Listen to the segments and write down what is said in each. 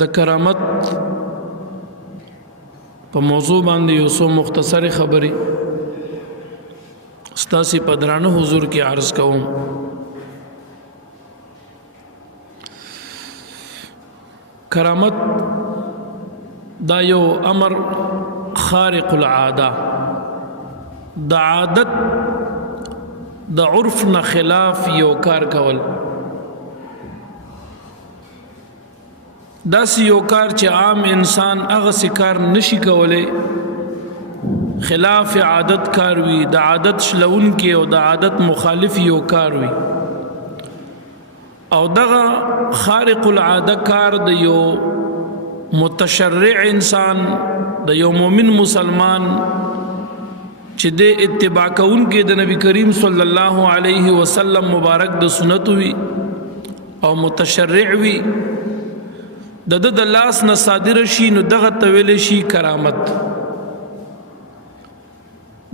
د کرامت په موضوع باندې یو څو مختصر خبرې ستاسو په درانه حضور کې عرض کوم. کرامت دا یو امر خارق العاده، د عادت د عرف نه خلاف یو کار کول. داسې یو کار چې عام انسان هغه سي کار نشي کولای، خلاف عادت کار وي، د عادت شلون کې او د عادت مخالف یو کار وي. او دغه خارق العاده کار د یو متشرع انسان، د یو مؤمن مسلمان چې د اتباع کوونکي د نبی کریم صلی الله علیه وسلم مبارک د سنت وي او متشرع وي، د لاس نه صادر شي، نو دغه تویل شي کرامت.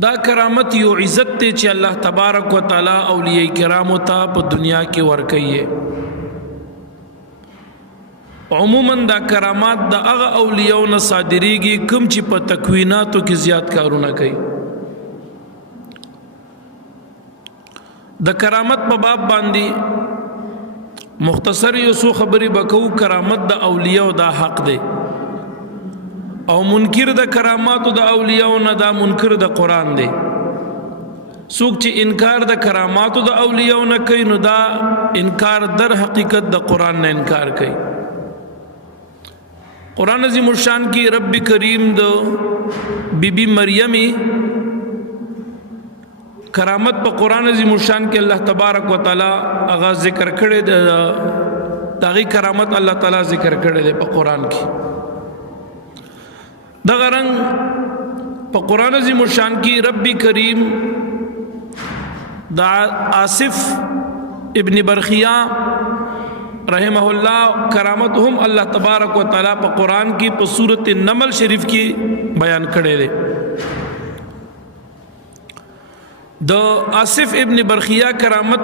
دا کرامت یو عزت ته چې الله تبارک وتعالى اولیاء کرام ته په دنیا کې ورکړي. عموما دا کرامات د هغه اولیاء نه صادریږي کوم چې په تکویناتو کې زیات کارونه کوي. د کرامت په باب باندې مختصر یو څو خبرې بکو. کرامت د اولیاء دا حق دی، او منکر د کرامات د اولیاء نه دا منکر د قران دی. څوک چې انکار د کرامات د اولیاء نه کوي، نو دا انکار در حقیقت د قران نه انکار کوي. قران عظیم الشان کی رب کریم د بی مریم کرامت په قران عظیم الشان کې الله تبارک وتعالى هغه ذکر کړی دی. دغه کرامت الله تعالی ذکر کړی دی په قران کې. دغه رنګ په قران عظیم الشان کې رب کریم دا آصف ابن برخیا رحمه الله کرامت هم الله تبارک وتعالی په قران کې په سورۃ النمل شریف کې بیان کړی دی. د آصف ابن برخیا کرامت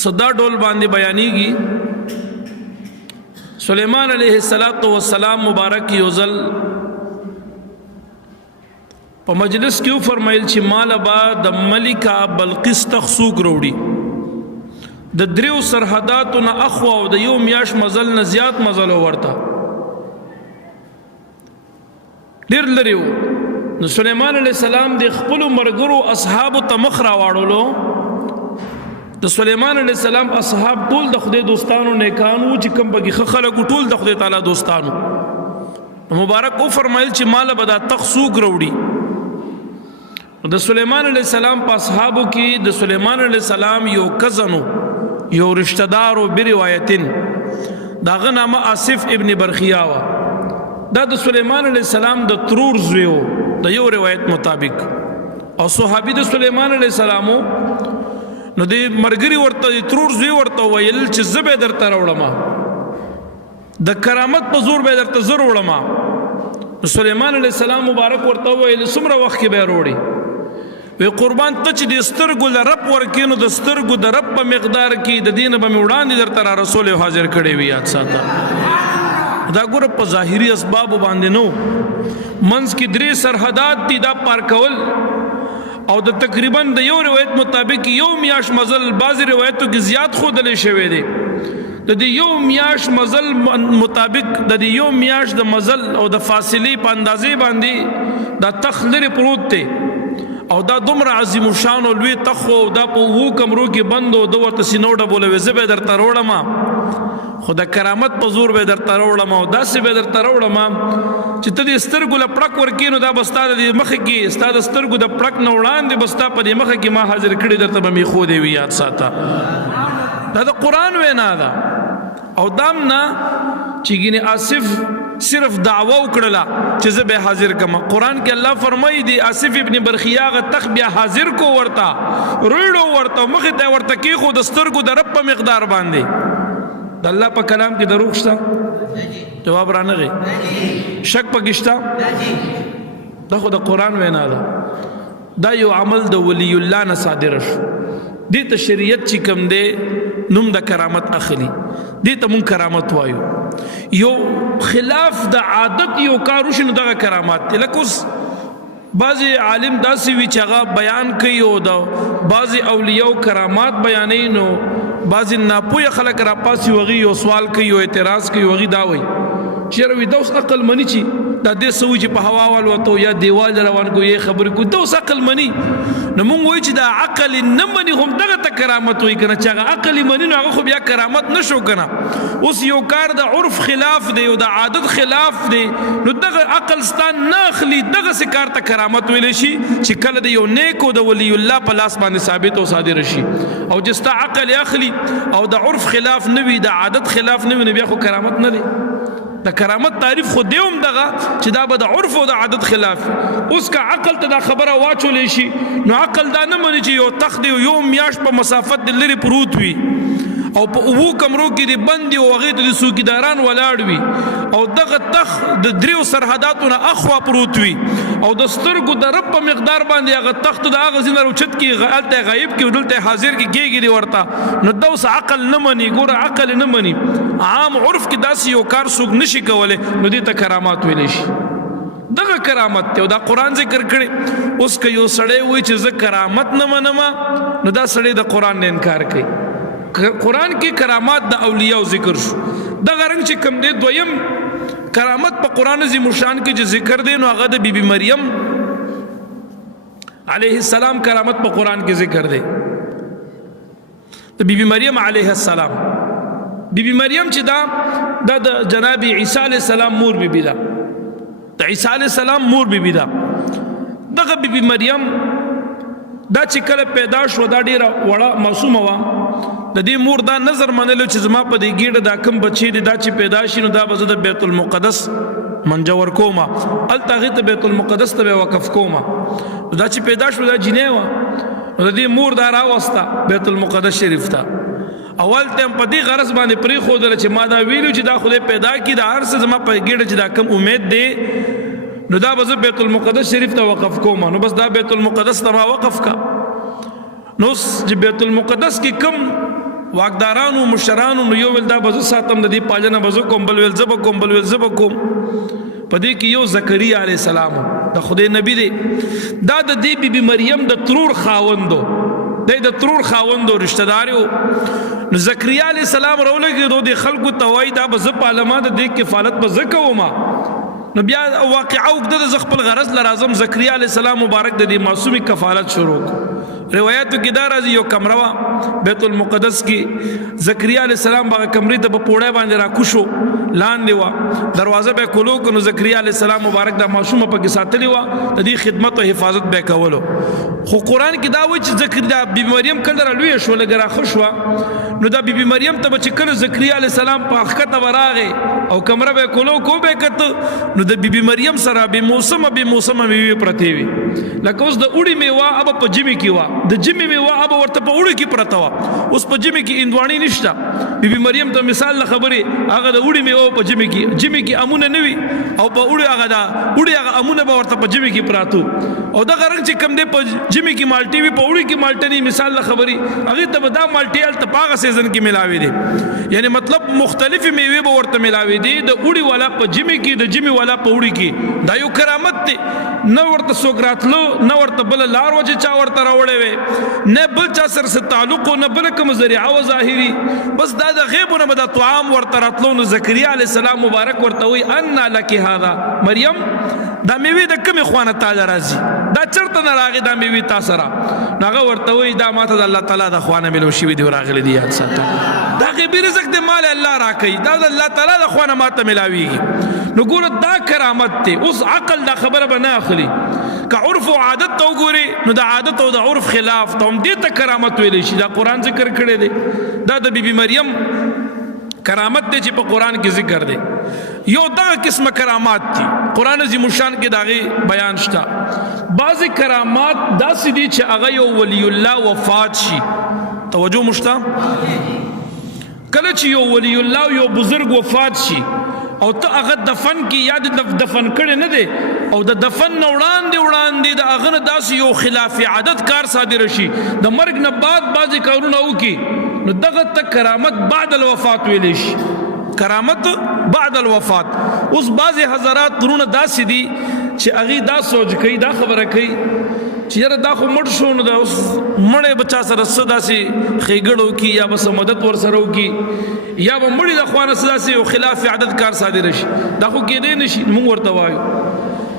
صدا ډول باندې بیانېږي. سلیمان علیہ السلام مبارک یوزل په مجلس کې فرمایل چې مال با د ملکه بلقیس تخسوق وروړي، د دریو سرحداتو نه اخوا او د یو میاش مزل نه زیات مزل ورته ډیر لري. نو سلیمان علیہ السلام د خپل مرګرو اصحاب ته مخ راوړلو. د سلیمان علیہ السلام اصحاب ټول د خدای دوستانو نیکانو چې کوم بګي خلکو ټول د خدای تعالی دوستانو. مبارک او فرمایل چې مال به دا تخسوق وروړي. د سلیمان علیہ السلام په اصحابو کې د سلیمان علیہ السلام یو کزنو، یو رشتہ دارو بروایتن، داغه نامه آصف ابن برخیا وا. دا د سلیمان علیہ السلام د ترور زویو د یو روایت مطابق، او صحابي د سلیمان علیہ السلامو. نو د مرګري ورته ترور زوی ورته ویل چې زبې درته راوړم، د کرامت په زور به درته زر وړم. نو سلیمان علیہ السلام مبارک ورته ویل څومره وخت کې به وروړي؟ وی قربان ته چې د سترګو د رب ورکینو، د سترګو د رب په مقدار کې د دین به وړاندې درته رسول حاضر کړي وي. یاد ساته دا ګوره په ظاهري اسباب باندې نو منځ کې درې سرحدات دي دا پار کول، او د تقریبا د یو روایت مطابق یو میاش مزل، بعض روایتو کې زیات خودلې شوی دی. د دې یو میاش مزل مطابق د دې یو میاش د مزل او د فاصلې په اندازې باندې دا تخ لري پروت دی، او دا دومره عظیم الشان او لوی تخو دا په وو کمرو کې بندو د ورته سینوډه بولوي زبې درته وروړم، خدا کرامت په زور به درته وروړم، او داسې به درته وروړم چې ته د سترګو له پړک ورکینو دا بستا د مخ کې ستا د سترګو د پړک نه وړاندې بستا په دې مخ کې ما حاضر کړي درته به می خو دی وی. یاد ساته دا د قران وینا ده. او دام نه چې ګینه آصف صرف دعوه وکړه چې زه به حاضر کما. قران کې الله فرمایي دی آصف ابن برخیا غ تخ بیا حاضر کو ورتا روړو ورته مخ ته ورته کې خو د سترګو د رب په مقدار باندې. د الله په کلام کې دروغ شته؟ جواب را نغی. شک پکشتا؟ دا خو د قران وینا ده. دا یو عمل د ولی الله نه صادر شو. دې ته شریعت چې کوم دی نوم د کرامت اخلي، دې ته مون کرامت وایو. یو خلاف د عادت یو کار وشي نو دغه کرامات دي. لکه اوس بعضی عالم داسې وي چې هغه بیان کوي او د بعضی اولیاء کرامات بیانوي، نو بعضی ناپوهه خلک راپاسي وغي یو سوال کوي او اعتراض کوي وغي دا وایي چیرې وي دا اوس عقل مني چې دا دې څه وي چې په هوا والوتو یا دیوال روان کو یې خبرې کو دا اوس عقل مني. نو مونږ وایو چې دا عقل نه مني هم دغه ته کرامت وایي که نه، چې هغه عقل مني نو هغه خو بیا کرامت نه شو که نه. اوس یو کار د عرف خلاف دی او د عادت خلاف دی، نو دغه عقل ستان نه اخلي، دغسې کار ته کرامت ویلی شي چې کله د یو نیک او د ولی الله په لاس باندې ثابت او صادر شي. او چې ستا عقل اخلي او د عرف خلاف نه وي، د عادت خلاف نه وي، نو بیا خو کرامت نه دی. د کرامت تعریف خو دی هم دغه چې دا به د عرف او د عادت خلاف. اوس که عقل ته دا خبره واچولی شي نو عقل دا نه مني چې یو تخت دی یو میاشت په مسافت د لرې پروت وي او په اوو کمرو کې د بند او هغې ته د څوکیداران ولاړ وي او دغه تخت د دریو سرحداتو نه اخوا پروت وي او د سترګو د رب په مقدار باندې هغه تخت د هغه ځای نه راوچت کړي، هلته غایب کړي او دلته حاضر کړي دی ورته، نو دا اوس عقل نه مني. ګوره عقل نه مني، عام عرف کې داسې یو کار څوک نشي کولی نو دې ته کرامات ویلی شي. دغه کرامت دی او دا قرآن ذکر کړي. اوس که یو سړی وایي چې زه کرامت نه منم نو دا سړی د قرآن نه انکار کوي. قرآن کې کرامات د اولیاء ذکر شو. دغه رنګ چې کوم دی دویم کرامت په قرآن عظیم الشان کې چې ذکر دی نو هغه د بی بی مریم علیه السلام کرامت په قرآن کې ذکر دی. د بی بی مریم علیه السلام، بی بی مریم چې دا د جناب عیسی علیه السلام مور بی بی ده، د عیسی علیه السلام مور بی بی ده. دغه بی بی مریم دا چې کله پیدا شو دا ډیره وړه معصومه وه. د دې مور دا نظر منلو چې زما په دې ګیډه دا کم بچی دی دا چې پیدا شي نو دا به زه د بیت المقدس منجور کومه، هلته هغې ته بیت المقدس ته به وقف کومه. نو دا چې پیدا شو دا جینۍ وه، نو د دې مور دا راوسته بیت المقدس شریف ته. اول ته هم په دې غرض باندې پرېښودله چې ما دا ویلو چې دا خدای پیدا کړي دا هر څه زما په ګیډه چې دا کم امید دی نو دا به زه بیت المقدس شریف ته وقف کومه. نو بس دا بیت المقدس ته ما وقف کا. نو چې بیت المقدس کې کم واقدارانو مشرانو نو یو ویل دا به زه ساتم، د دې پالنه به زه کوم، بل ویل زه به کوم، بل ویل زه به کوم. په دې کې یو زکریا علیه السلام د خدای نبی دی، دا د دې بی بی مریم د ترور خاوندو، دی د ترور خاوندو رشتہ دار و. نو زکریا علیه السلام راولګېدو د خلکو ته وایي دا به زه پالمه، د دې کفالت به زه کومه. نو بیا واقعه اوږده ده، زه خپل غرض له راځم. زکریا علیه السلام مبارک د دې معصومې کفالت شروع کړو. روایاتو کې دا راځي یو کمره وه بیت المقدس کې، زکریا علیه السلام به هغه کمرې ته په پوړی باندې راکوشو، لاندې وه دروازه به یې کولو که نو زکریا علیه السلام مبارک دا معصومه پکې ساتلې وه، د دې خدمت او حفاظت به یې کولو. خو قرآن کې دا وایي چې زکریا بی بی مریم کله رالویه شوه لږه راښه شوه نو دا بی بی مریم ته به چې کله زکریا علیه السلام په ښکته به راغې او کمره به یې کولو کو به یې کته نو د بی بی مریم سره بې موسمه میوې پرتې وي. لکه اوس د اوړي میوه ابه په ژمي کې وه، د ژمي میوه ابه ورته په اوړي کې پرته وه. اوس په ژمي کې هندواڼې نشته. بی بی مریم ته مثال له خبرې هغه د اوړي میوه په ژمي کې امونه نه وي او په اوړي هغه دا اوړي هغه امونه به ورته په ژمي کې پراتو. او دغه رنګ چې کوم دی په ژمي کې مالټې وي، په اوړي کې مالټه نه. مثال له خبرې هغې ته به دا مالټې هلته په هغه سیزن کې ملاوي دي، یعنی مطلب مختلفې میوې به ورته ملاوي دي، د اوړي والا په ژمي کې، د ژمي والا په اوړي کې. دا یو کرامت دی، نه ورته څوک راتلو، نه ورته بله لار وه چې چا ورته راوړی وی، نه بل چا سره څه تعلق و، نه بله کومه ذریعه وه ظاهري. بس دا د غیبو نه به دا طعام ورته راتلو. نو زکریا علیه السلام مبارک ورته وایي انا لک هذا، مریم دا میوې د کومې خوا نه تاله راځي، دا چېرته نه راغې دا میوې تا سره؟ نو هغه ورته وایي دا ما ته د الله تعالی د خوا نه میلو شوي دي راغلی دي، یاد ساته. دا غیبي رزق دی مال الله راکوي، دا د الله تعالی د خوا نه ما ته میلاویږي. نو ګوره دا کرامت دی. اوس عقل دا خبره به نه اخلي. که عرف او عادت ته وګورې نو د عادت او د عرف خلاف ته هم دې ته کرامت ویلی شي. دا قرآن ذکر کړی دی، دا د بی بی مریم کرامت دی چې په قرآن کې ذکر دی. یو دغه قسمه کرامات دي قرآن عظیم الشان کې د هغې بیان شته. بعضې کرامات داسې دي چې هغه یو ولی الله وفات شي، توجه مو شته؟ کله چې یو ولی الله یو بزرگ وفات شي او ته هغه دفن کې یا دفن کړی نه دی او د دفن نه وړاندې د هغه نه داسې یو خلاف عادت کار صادره شي، د مرګ نه بعد بعضې کارونه وکړي، نو دغه ته کرامت بعد الوفات ویلی شي. کرامت بعد الوفات. اوس بعض حضرات ترونه داسې دي چې هغې دا سوچ کوي، دا خبره کوي چې یاره دا خو مړ شو نو دا اوس مړی به چا سره څه داسې ښېګړه وکړي یا به څه مدد ورسره وکړي یا به مړي د خوا نه څه داسې یو خلاف عدد کار صادره شي. دا خو کېدی نه شي. موږ ورته وایو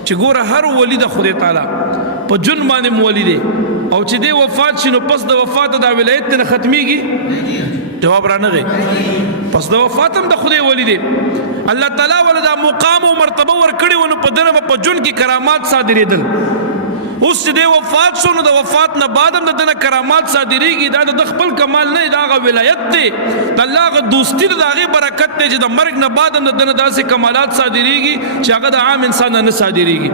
چې ګوره هر ولی د خدای تعالی په جون باندې مولی دی او چې دی وفات شي نو پس د وفات دا ولایت نه ختمیږي؟ جواب را نغی. پس د وفات هم د خدای ولی دی. الله تعالی ول دا مقام او مرتبه ورکړي و نو په دنه په جون کې کرامات صادرېدل. اوس چې دی وفات شو نو د وفات نه بعد هم د دنه کرامات صادریږي. دا د خپل کمال نه، دا هغه ولایت دی، د الله هغه دوستي ده، د هغې برکت دی چې د مرګ نه بعد هم د دنه داسې کمالات صادریږي چې هغه د عام انسان نه صادریږي.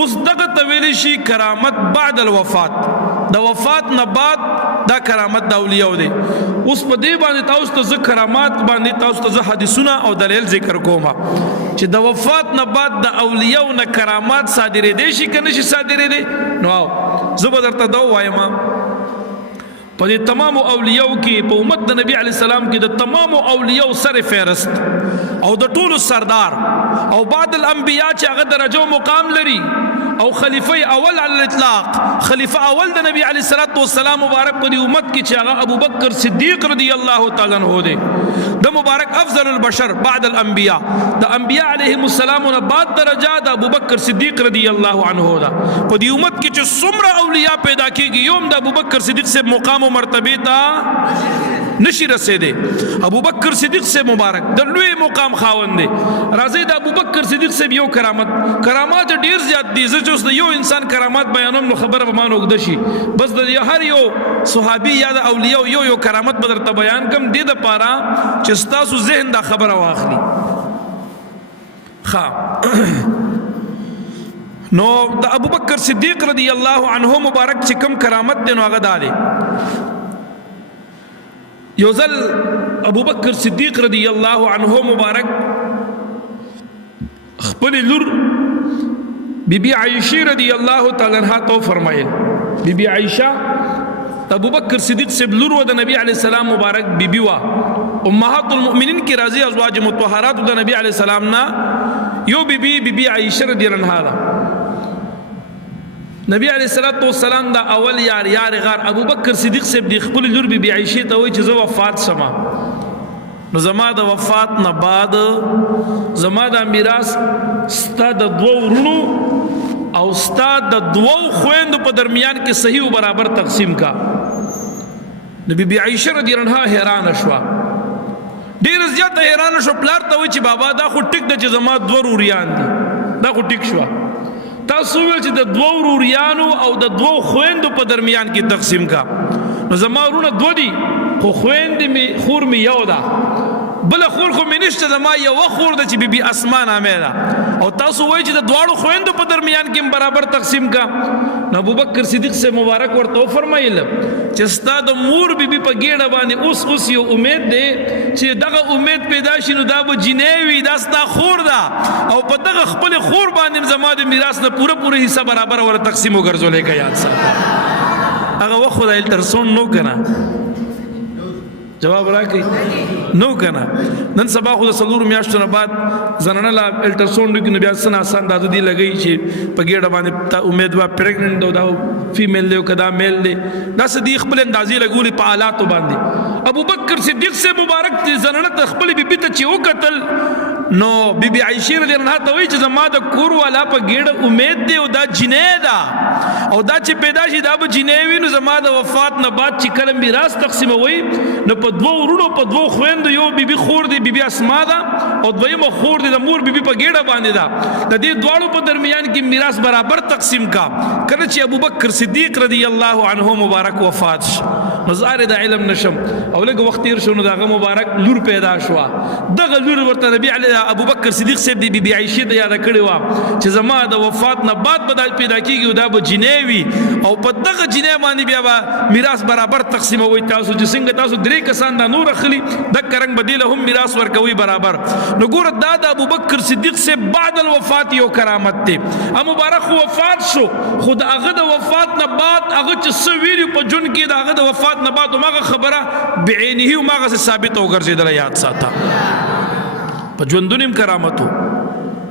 اوس دغه ته ویلی شي کرامت بعد الوفات. د وفات نه بعد دا کرامت د اولیاء دی. اوس په دې باندې تاسو ته زه کرامات باندې تاسو ته زه حدیثونه او دلیل ذکر کوم چې د وفات نه بعد د اولیاء نه کرامات صادرېدی شي که نه شي صادرېدی. نو زه به درته دا ووایم په دې تمامو اولیاءو کې په امت د نبی علیه السلام کې د تمامو اولیاءو سر فهرست او د ټولو سردار او بعد الانبیاء چې هغه درجه او مقام لري او خلیفه اول علی الاطلاق، خلیفه اول د نبی علیه السلام مبارک په دې امت کې چې هغه ابو بکر صدیق رضی الله تعالی عنہ دی. د مبارک افضل البشر بعد الانبیاء، د انبیاء علیهم السلام نه بعد درجه د ابو بکر صدیق رضی الله عنہ دا. په دې امت کې چې څومره اولیاء پیدا کېږي یوم د ابو بکر صدیق سے مقام و مرتبه ته نشي رسېدی. ابو بکر صدیق سے مبارک د لوی مقام خاوند دی. راځي د ابو بکر صدیق سے یو کرامات ډیر زیات دي. زه چې یو انسان کرامات بیانوم نو خبره به مان اوږده شي. بس د هر یو صحابي یا د اولیاء یو کرامت به درته بیان کم دې دپاره چې ستاسو ذهن دا خبره واخلي. نو د ابو بکر صدیق رضی الله عنه مبارک چې کم کرامت دی نو هغه دا دی. یو ځل ابو بکر صدیق رضی الله عنه مبارک خپل لور بی بی عائشہ رضی الله تعالی عنها تو فرمایل. بی بی عائشہ ابو بکر صدیق سے لور و د نبی علیہ السلام مبارک بی بی وا امهات المؤمنین کی راضی ازواج مطهرات د نبی علیہ السلام نا یو بی بی عائشہ رضی اللہ عنها. نبی علیہ السلام دا اول یار غار ابو بکر صدیق سے دی خپل لور بی بی عائشہ ته وای چې زه وفات سما نو زما د وفات نه بعد زما د میراث ستا د دوه ورونو او ستا د دوه خويندو په درمیان کې صحیح او برابر تقسیم کا. نبی بی عائشہ رضی اللہ عنها حیران شوا، ډیر زیات حیران شو. پلار ته وای چې بابا دا خو ټیک د چې زما دوه وروریان دي، دا خو ټیک شو. تاسو ویل چې د دوه وروریانو او د دوه خويندو په درمیان کې تقسیم کا. نو زما ورونه دوه دي خو خويندې می خور می یو ده، بل خور خو می نشته، زما یو خور ده چې بی بی اسماء نامه ده. او تاسو وایي چې د دواړو خويندو په درمیان کې برابر تقسیم کا. نو ابو بکر صدیق سے مبارک ورته فرمایل چې ستا د مور بی بی په ګیړه باندې اوس یو امید دی چې دغه امید پیدا شي نو دا به جنیوي، دا ستا خور ده او په دغه خپل خور باندې زما د میراث نه پوره حصہ برابر ور تقسیم وګرځولې کا. یاد سره هغه وخت د الټرسون نو کنه جواب راکړي نو کنه. نن سبا خو د څلورو میاشتو نه بعد زنانه لا الټرسون نو کې بیا څه آسان د دې لګي چې په ګیډه باندې امیدوار پریګننټ دی دا فیمیل دی کدا میل دی دا صدیق خپل اندازې لګولې په حالاتو باندې. ابو بکر صدیق سے مبارک ته زنانه خپل بیبي ته چې وکتل نو بی بی عائشہ رضی اللہ عنہا ته وایي چې زما د کور والا په ګیډه امید دی او دا جنې ده او دا چې پیدا شي دا به جنې وي. نو زما د وفات نه بعد چې کله میراث تقسیموي نو په دوه ورونو په دوه خويندو یو بی بی خور دی بی بی اسماء ده او دویمه خور دی د مور بی بی په ګیډه باندې ده. د دې دواړو په درمیان کې میراث برابر تقسیم کا. کله چې ابو بکر صدیق رضی الله عنه مبارک وفات شو نو زار د علم نشم او لږ وخت تیر شو نو دغه مبارک لور پیدا شو. دغه لور ورته نبی علی ابو بکر صدیق سے بی بی عائشہ ته یاد کړی و چې زما د وفات نه بعد بدل پیدا کیږي دا به جنیوي او په دغه جنې باندې بیا میراث برابر تقسیموي. تاسو چې څنګه تاسو درې کسان دا نور اخلي د کرنګ بدیل هم میراث ورکوي برابر. نو ګوره دا د ابو بکر صدیق سے بعد الوفات یو کرامت دی. مبارک وفات شو خو د هغه د وفات نه بعد هغه چې څه ویلي په جون کې د هغه د وفات نه بعد هغه خبره بعینه او هغه ثابت وګرځېدله. یاد ساته په ژوندونیم کرامت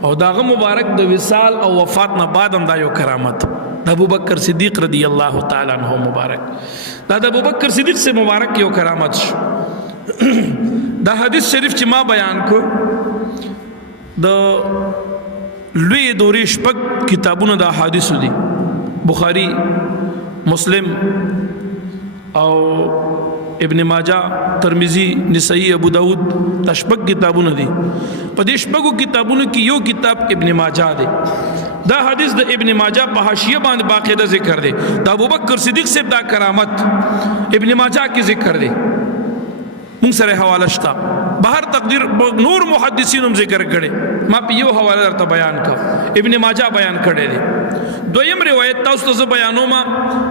او داغه مبارک د وصال او وفات نه بعد هم دا یو کرامت د ابوبکر صدیق رضی الله تعالی عنہ مبارک دا د ابوبکر صدیق سے مبارک یو کرامت شو دا حدیث شریف چې ما بیان کو د لوی دورې شپږ کتابونه د احادیث دي بخاری مسلم او ابن ماجه ترمذی نسائی ابو داود تشبک کتابونه دي په دې شپږو کتابونو کې یو کتاب ابن ماجه دی دا حدیث د ابن ماجه په حاشیه باندې باقاعده ذکر دی دا ابوبکر صدیق سے دا کرامت ابن ماجه کې ذکر دی مونږ سره حواله شته بهر تقدیر نور محدثین هم ذکر کړي ما په یو حواله درته بیان کړ ابن ماجه بیان کړي دی دویم روایت تاسو ته بیانوم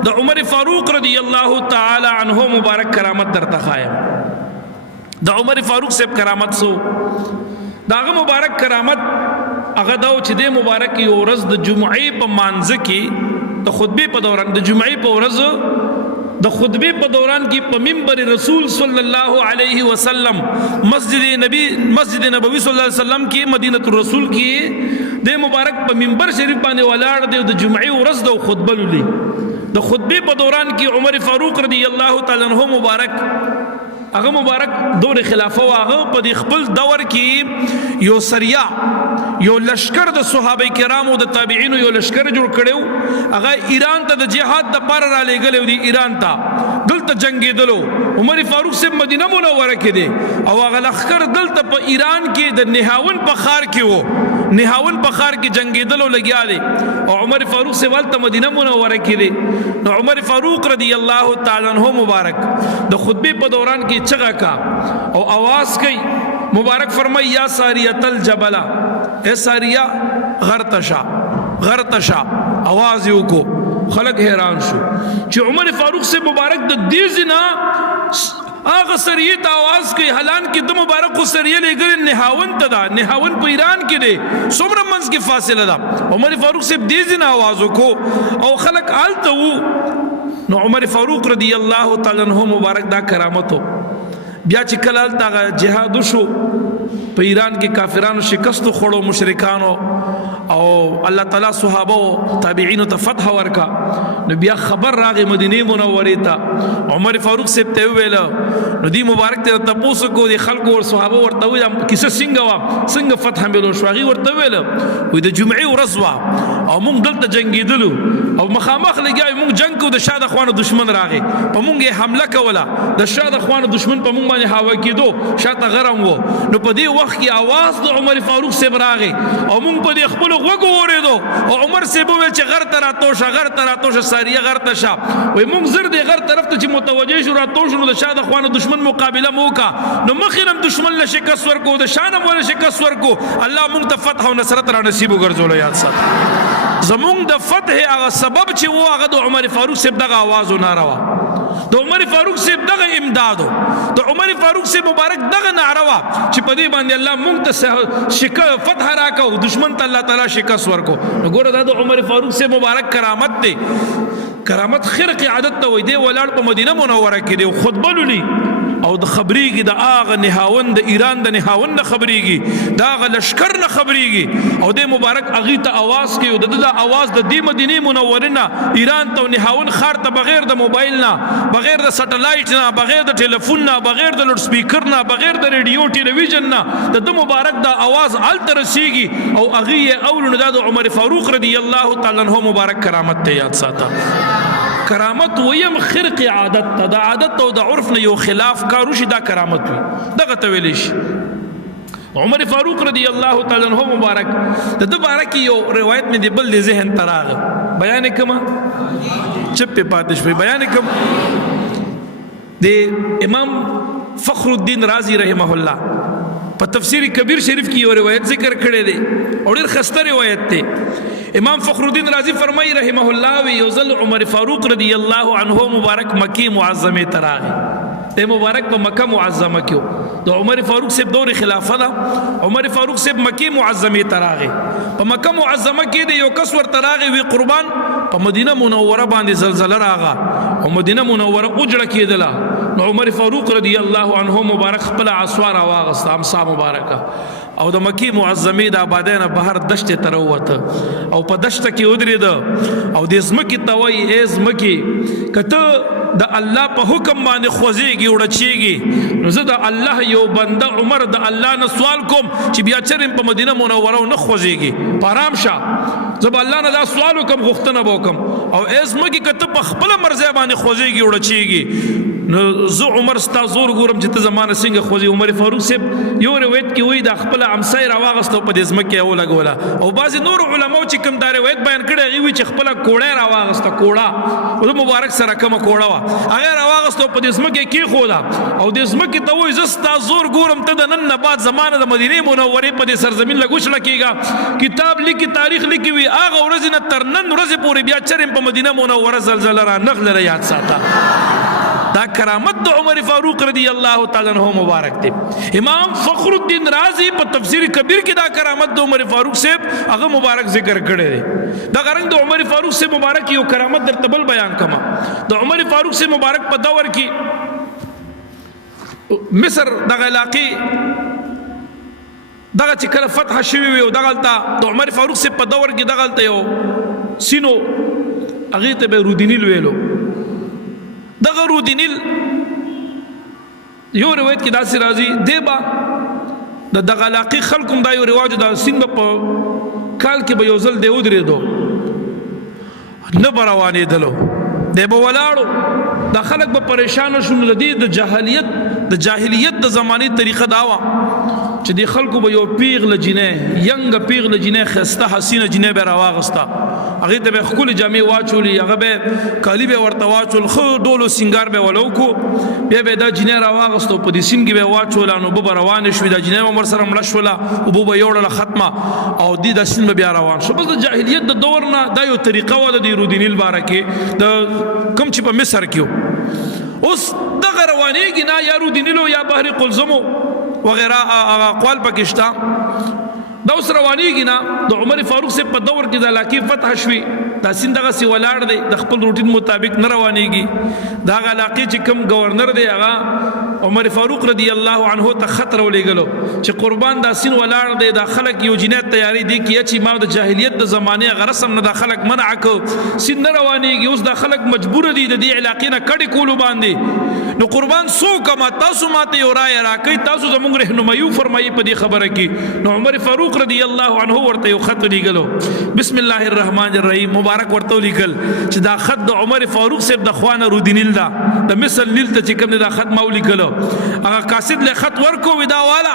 د عمر فاروق رضی الله تعالی عنہ مبارک کرامت درته خایم د عمر فاروق سے کرامت سو داغه مبارک کرامت هغه دا چې د مبارک یو ورځ د جمعې په مانځ کې د خطبه په دوران د جمعې په ورځ د خطبه په دوران کې په منبر رسول صلی الله علیه وسلم مسجد نبوی صلی الله علیه وسلم کې مدینه الرسول کې د مبارک په منبر شریف باندې ولاړ دی د جمعې ورځ د خطبه لولي د خطبه په دوران کې عمر فاروق رضی الله تعالی عنہ مبارک هغه مبارک دور خلافه واغه په خپل دور کې یو سریا یو لشکر د صحابه کرامو د تابعین یو لشکر جوړ کړو هغه ایران ته د جهاد د پار را لګلو دی ایران ته دلته جنگیدلو عمر فاروق سے مدینه منوره کې دی او هغه لشکر دلته په ایران کې د نهاون په خار کې وو نهاون په خار کې جنگیدلو لګیا دی او عمر فاروق سے ولته مدینه منوره کې دی نو عمر فاروق رضی الله تعالی عنہ مبارک د خطبه په دوران کې چغه کا او आवाज کوي مبارک فرمای یا ساریۃ الجبل اے ساریہ غرتشا आवाज یو کو خلق حیران شو چې عمر فاروق سے مبارک د دې زنا هغه سریه ته आवाज کوي حالان کې د مبارک کو سریه لګل نهاون ته دا نهاون په ایران کې دی څومره منځ کې فاصله ده عمر فاروق سے دې زنا आवाज کو او خلق آلته وو نو عمر فاروق رضی الله تعالی عنہ مبارک دا کرامتو بیا چې کلال تا جهاد شو په ایران کې کافرانو شکست خوړو مشرکانو او الله تعالی صحابه او تابعین ته فتح ورکا نو بیا خبر راغی مدینه منوره ته عمر فاروق سے ته ویل نو دی مبارک ته تاسو کو دي خلکو او صحابه ورته ویل کیسه څنګه فتح ملو شواغي ورته ویل وې د جمعې ورځ او موږ دلته جنگیدلو او مخامخ لګای موږ جنگ کو د شاده خوانو دشمن راغی په موږ حمله کوله د شاده خوانو دشمن په موږ باندې هوا کېدو شاته غرم وو نو په دې وخت کې आवाज د عمر فاروق سے راغی او موږ په دې خپل وګو اوریدو او عمر سے وویل چې غر تراتوشه ساریه غر تشا وای موږ زر دې غر طرف ته چې متوجه شو راتوشه نو د شاده خوانو دشمن مقابله موکا نو مخینم دشمن له شکست ورکو د شانم ولا شکست ورکو الله موږ ته فتح او نصرت را نصیب وګرځول یاد سات زمونږ د فتح هغه سبب چې وو هغه د عمر فاروق سے دغه आवाज نه راوا د عمر فاروق سے دغه امدادو د عمر فاروق سے مبارک دغه نعروا چې په دې باندې الله موږ ته فتح راکو دشمن ته الله تعالی شکست ورکو نو ګوره دا د عمر فاروق سے مبارک کرامت دی کرامت خرق عادت ته وي دی ولاړ په مدینه منوره کې دی خطبه لولي او د خبريږي د اغه نهاوند د ایران د نهاوند خبريږي دا غ لشکر نه خبريږي او د مبارک اغي ته आवाज کوي د आवाज د دې مدینه منوره نه ایران ته نهاوند خار ته بغیر د موبایل نه بغیر د سټلایټ نه بغیر د ټلیفون نه بغیر د لوډ سپیکر نه بغیر د ریډیو ټلویزیون نه د مبارک د आवाज ال ترسيږي او اغي اول نه د عمر فاروق رضی الله تعالی عنہ مبارک کرامت ته یاد ساته کرامت ویم خرق عادت دا عادت او د عرف نه یو خلاف کارو شي دا کرامت وي دغه ته ویل شي عمر فاروق رضی الله تعالی عنہ مبارک د مبارک یو روایت مې دی بل ذهن تراغ بیان کما چپ پاتش په بیان کم د امام فخر الدین رازی رحمه الله په تفسیر کبیر شریف کی یو روایت ذکر کړی دی او ډیر خسته روایت دی امام فخر الدین رازی فرمائی رحمه الله وی یوزل عمر فاروق رضی الله عنه مبارک مکی معظمه تراغی تے مبارک په مکه معظمه کیو د عمر فاروق سے دور خلافه دا عمر فاروق سے مکی معظمه تراغی په مکه معظمه کې د یو کس ور تراغی وی قربان په مدینه منوره باندې زلزلہ راغا او مدینه منوره اجړه کېدله نو عمر فاروق رضی الله عنه مبارک خپل عصوار واغست امسا مبارکه او د مکی معظمې د آبادۍ نه بهر دشتې ته راووته او په دشته کې ودرېده او د ځمکې ته وایي ای ځمکې که ته د الله په حکم باندې خوځېږي وړچېږي نو زه د الله یو بنده عمر د الله نه سوال کوم چې بیا چرې په مدینه منوره نه خوځېږي په ارام شه زه به الله نه دا سوال وکړم غوښتنه به وکړم او ای ځمکې که ته په خپله مرضۍ باندې خوځېږي وړچېږي نو زه عمر ستا زور ګورم چې ته زما نه څنګه خوځې عمر فاروق صاحب یو روایت کې وایي دا خپله امسا یې راواغسته په دې ځمکې یې ولګوله او بعضې نورو علماو چې کوم دا روایت بیان کړی هغې وایي چې خپله کوړه یې راواغسته کوړه د مبارک سره کومه کوړه وه هغه راواغسته په دې ځمکې کېښوده او دې ځمکې ته وایي زه ستا زور ګورم ته د نن نه بعد زمانه د مدینې منورې په دې سرزمین له ګوشله کېږه کتاب لیکي تاریخ لیکي وي هغه ورځې نه تر نن ورځې پورې بیا چرې په مدینه منوره زلزله را نغله یاد ساته دا کرامت د عمر فاروق رضی الله تعالی عنہ مبارک دی امام فخر الدین رازی په تفسیر کبیر کې دا کرامت د عمر فاروق صاحب هغه مبارک ذکر کړی دی دا غرنګ د عمر فاروق صاحب مبارک یو کرامت در تبل بیان کما د عمر فاروق صاحب مبارک په دور کې مصر دغه علاقې دغه چې کله فتح شوی وي او دغلته د عمر فاروق صاحب په دور کې دغلته یو سینو هغې ته به رودینیل ویلو دغه رودینیل یو روایت کې داسې راځي دی به د دغه علاقې خلکو هم دا یو رواج د سیند به په کال کې به یو ځل دی ودرېدو نه به روانېدلو دی به ولاړو دا خلک به پریشانه شو نو د دې د جاهلیت د زمانې طریقه دا وه چې د خلکو به یو پیغله جینۍ ینګه پیغله جینۍ ښایسته حسینه جینۍ به یې راواغسته هغې ته به یې ښکلې جامې واچولې هغه به یې کالي به یې ورته واچول ښه ډول و سینګار به یې وله وکړو بیا به یې دا جینۍ راواغسته او په دې سیند کې به یې واچوله نو اوبه به روانې شوې دا جینۍ به هم ورسره مړه شوله اوبه به یې یوړله ختمه او دې دا سیند به بیا روان شو بس د جاهلیت د دور نه دا یو طریقه وه د دې رودینیل باره کې د کوم چې په مصر کې و اوس دغه روانېږي نه یا رودینیل یا بحر قلزم وغیرہ اقوال پکې شته دا اوس روانېږي نه د عمر فاروق صاحب په دور کې د علاقې فتح شوي دا سیند دغسې ولاړ دی د خپل روټین مطابق نه روانېږي د هغه علاقې چې کوم گورنر دی هغه عمر فاروق رضی الله عنه ته خط راولېږلو چې قربان دا سیند ولاړ دی دا خلک یو جنایت تیاری دی کې چې ما د جاهلیت د زمانې هغه رسم نه دا خلک منع کړ سیند نه روانېږي اوس دا خلک مجبور دي د دې علاقې نه کډې کولو باندې نو قربان څوک ما تاسو ماته یو رایه راکوئ تاسو زموږ رهنمایي وفرمایي په دې خبره کې نو عمر فاروق رضی الله عنه ورته یو خط لیږلو بسم الله الرحمن الرحیم مبارک ورته لیکل چې دا خط د عمر فاروق صاحب د خوانه رودینیل دا د مصر نیل ته چې کوم دا خط ما ولیکلو هغه قاصد له خط ورکو ودا والا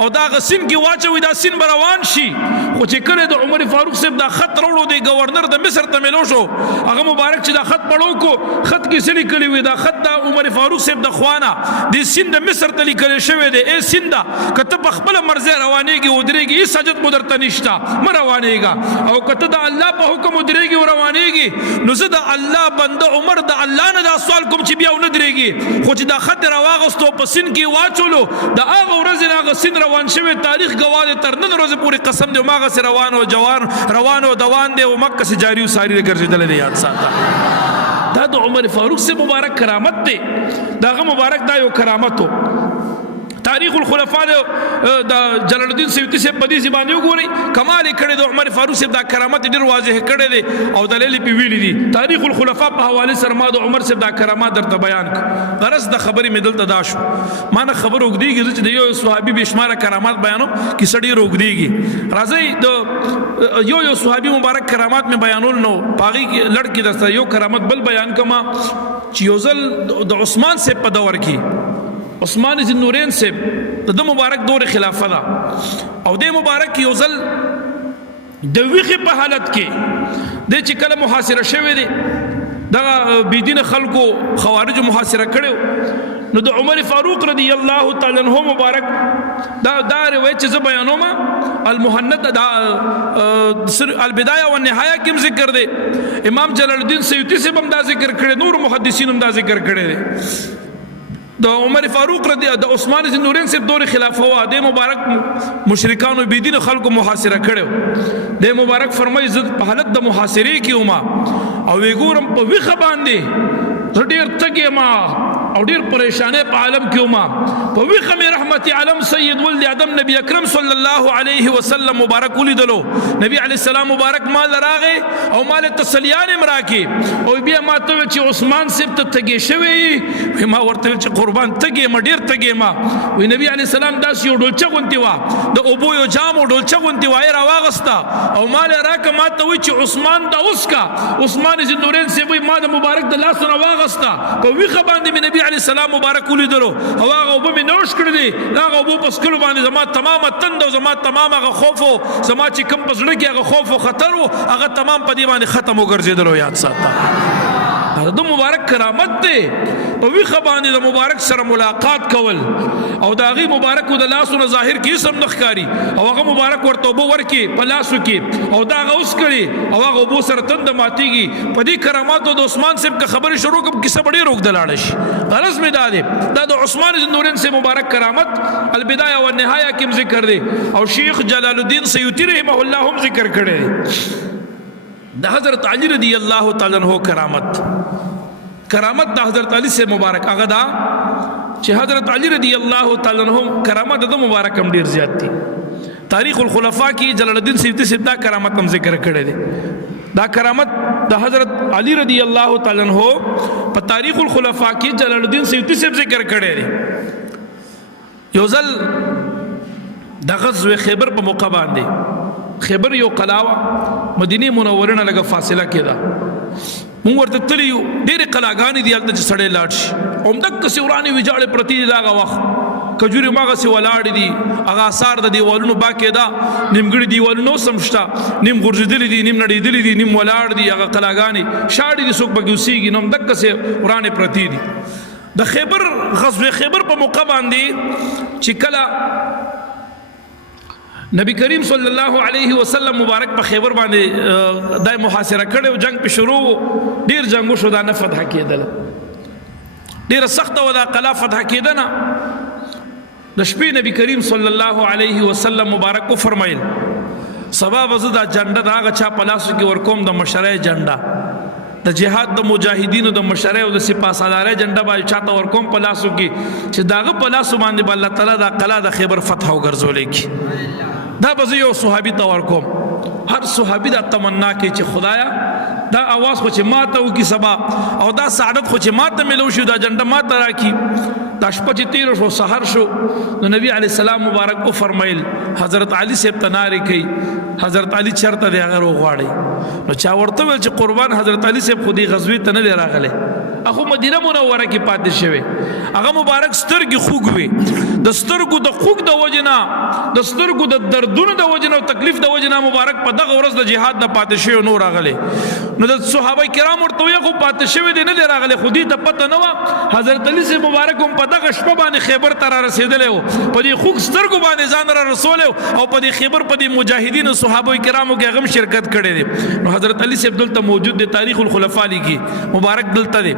او دا غسین کې واچوي دا سین روان شي خو چې کله د عمر فاروق صاحب دا خط راوړو دی گورنر د مصر ته ملو شو هغه مبارک چې دا خط پړو کو خط کې څه لیکلی وي دا خط د عمر فاروق صاحب د خوانه د سین د مصر ته لیکل شوی دی ای سیندا کته په خپل مرزه روانېږي ودرېږي هیڅ حاجت مو درته نشته مه روانېږه او کته د الله په حکم ودرېږي روانېږي نو زه د الله بنده عمر د الله نه دا سوال کوم چې بیا ونه درېږي خو چې دا خط راواغستو په سین کې واچولو د هغه ورځې نه هغه سین روان شوی تاریخ ګواه دی تر نن ورځې پورې قسم دی هماغسې روان او دوان دی او مکهسې جاري و ساري ګرځېدلی دی یاد ساته دا د عمر فاروق سے مبارک کرامت دی دا هغه مبارک دا یو کرامت و تاریخ الخلفاء د جلال الدین سیوطی سے په دې باندې وګورئ کمال کړي د عمر فاروق صاحب دا کرامت ډېر واضح کړي دي او دلیل په ویلي دي تاریخ الخلفاء په حواله سره ما د عمر صاحب دا کرامات درته بیان کړ غرض د خبرې مې دلته دا شو ما نه خبر وګدیږي چې د یو صحابي بشماره کرامات بیانوم کې سړی روګدیږي راځي د یو صحابي مبارک کرامات مې بیانول نو پاغي لړکی درته یو کرامت بل بیان کما چې یو ځل د عثمان صاحب په دور کې عثمان ذی النورین سے د مبارک دور خلافه دا او د مبارک یو ځل د ویخي په حالت کې د چې کله محاصره شوی دی دغه بيدین خلکو خوارج محاصره کړو نو د عمر فاروق رضی الله تعالی عنہ مبارک دا روایت چې بیانوم المحنت دا البدايه والنهايه کوم ذکر دی امام جلال الدین سیوطی سے هم دا ذکر کړي نور محدثین هم دا ذکر کړي دي د عمر فاروق رضی د عثمان ذی النورین سے دور خلافه وا د مبارک مشرکان او بيدین خلکو محاصره کړو د مبارک فرمایي زد په حالت د محاصره کې وما او وی ګورم په ویخه باندې ډېر تګه ما او ډیر پریشانه په عالم کې وما په ویخه مې رحمت عالم سید ولد آدم نبی اکرم صلی الله علیه وسلم مبارک ولیدلو نبی علیہ السلام مبارک مال راغې او مال تسلیان امراکی او بیا ما ته چې عثمان سیب ته تګې شوی ما ورته چې قربان تګې ما ډیر تګې ما وی نبی علیہ السلام داس یو ډولچه غونتی وا د اوبو یو جام او ډولچه غونتی وای را واغستا او مال راکه ما ته وی چې عثمان دا اوسکا عثمان زندورین سی وی ما د مبارک د لاس نه واغستا په ویخه باندې نبی علیہ السلام مبارک ولیدلو هغه اوبو مې نوش کړی دی هغه اوبو پس کلو باندې زما تمامه تند او زما تمام هغه خوف او زما چې کم پزړه کې هغه خوف او خطر او هغه تمام په دې باندې ختم وګرځیدلو یاد ساته د مبارک کرامت دی په ویخه باندې د مبارک سره ملاقات کول او د هغې مبارک د لاسونه ظاهر کې اسم نه ښکاري او هغه مبارک ورته اوبه ورکړي په لاسو کې او دا هغه اوس کړي او هغه اوبو سره تنده ماتېږي په دې کراماتو د عثمان صاحب که خبرې شروع کړم کیسه به ډېر اوږده لاړه شي غرض مې دا دی دا د عثمان ذوالنورین سے مبارک کرامت البدایه والنهایه کې ذکر دی او شیخ جلال الدین سیوطی رحمه الله هم ذکر کړی دی د حضرت علی رضی اللہ تعالی عنہ کرامت د حضرت علی سے مبارک هغه دا چې حضرت علی رضی اللہ تعالی عنہ کرامت د مبارک هم ډیر زیات دي تاریخ الخلفاء کی جلال الدین سیوطی سے دا کرامت هم ذکر کړی دی دا کرامت د حضرت علی رضی اللہ تعالی عنہ په تاریخ الخلفاء کی جلال الدین سیوطی سے ذکر کړی دی یو ځل د غزوه خیبر په موقع باندې خیبر یو قلاوه مدینه منوره نه لګه فاصله کې ده مونږ ورته تلیو ډېرې قلاګانې دي هلته چې سړی لاړ شي همدقسې ورانې ویجاړې پرتې دي د هغه وخت کجورې هماغسې ولاړې دي هغه اثار د دیوالونو باقې ده نیمګړي دیوالونه اوس هم شته نیم غورځېدلي دي نیم نړېدلي دي نیم ولاړ دي هغه قلاګانې شاړې دي څوک پکې اوسېږي نو همدقسې ورانې پرتې دي د خیبر غزوې خیبر په موقع باندې چې کله نبی کریم صلی الله علیه وسلم مبارک په خیبر باندې دای محاصره کړي او جنگ په شروع ډیر جنگو شو دا نه فتح کېدل ډیر سخت و دا قلا فتح کېدنه د شپې نبی کریم صلی الله علیه وسلم مبارک کو فرمایل سبا وزدا جنډه دا غا چا پلاسو کې ورکوم د مشرای جنډه د جهاد د مجاهدینو د مشرای او د سپاه سالارای جنډه باندې چاته ورکوم پلاسو کې چې داغه پلاسو باندې الله تعالی دا قلا د خیبر فتح وګرځولې کی دا به یو صحابي ته ورکوم هر صحابي دا تمنا کوي چې خدایا دا आवाज خو چې ماته وکي سبا او دا سعادت خو چې ماته ملو شو دا جنډه ماته راکی دا شپه چې تیر شو سحر شو نو نبی علی السلام مبارک او فرمایل حضرت علی سے تناری کوي حضرت علی چرته دی هغه وغواړي نو چا ورته ویل چې قربان حضرت علی سے خودي غزوی ته نه راغله اخو مدینه منوره کې پاتې شوی هغه مبارک سترګې خوږ وي د سترګو د خوږ د وجنا د سترګو د دردونو د وجنا او تکلیف د وجنا مبارک په دغه ورځ د جهاد نه پاتې شوی نو راغله نو د صحابه کرام ورته یو خو پاتې شوی دی نه راغله خودي ته پته نه و حضرت علی سے مبارک هم په دغه شپه باندې خیبر ته را رسیدلی و په دې خوږ سترګو باندې ځان را رسولی او په دې خیبر په دې مجاهدینو صحابه کرامو کې هغه شرکت کړی دی نو حضرت علی صاحب دلته موجود دی تاریخ الخلفاء لیکي مبارک دلته دی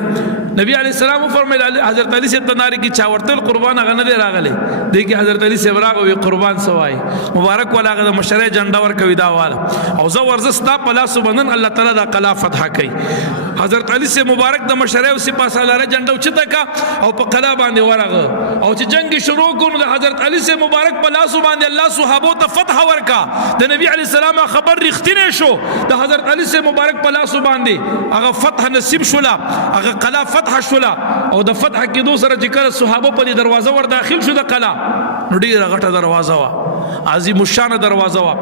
نبی علیہ السلام فرمایل حضرت علی صاحب تناری کی چاورتل قربان هغه نه دی راغلی دی کې حضرت علی صاحب راغوي قربان سوای مبارک ولا هغه مشره جنډا ور کوي دا والا او زو ورزستا پلا سبحان الله تعالی دا قلا فتح کوي حضرت علی سے مبارک د مشره او سپاه سالار جنډا چته کا او په قلا باندې ورغه او چې جنگ شروع کړو د حضرت علی سے مبارک په لاس باندې الله صحابو ته فتح ورکا د نبی علی السلام خبر رښتینه شو د حضرت علی سے مبارک په لاس باندې هغه فتح نصیب شولا هغه قلا فتح شولا او د فتح کې دو سره چې کله صحابه په دروازه ور داخل شو د قلا نو ډیره غټه دروازه وا عظیم الشان دروازه وا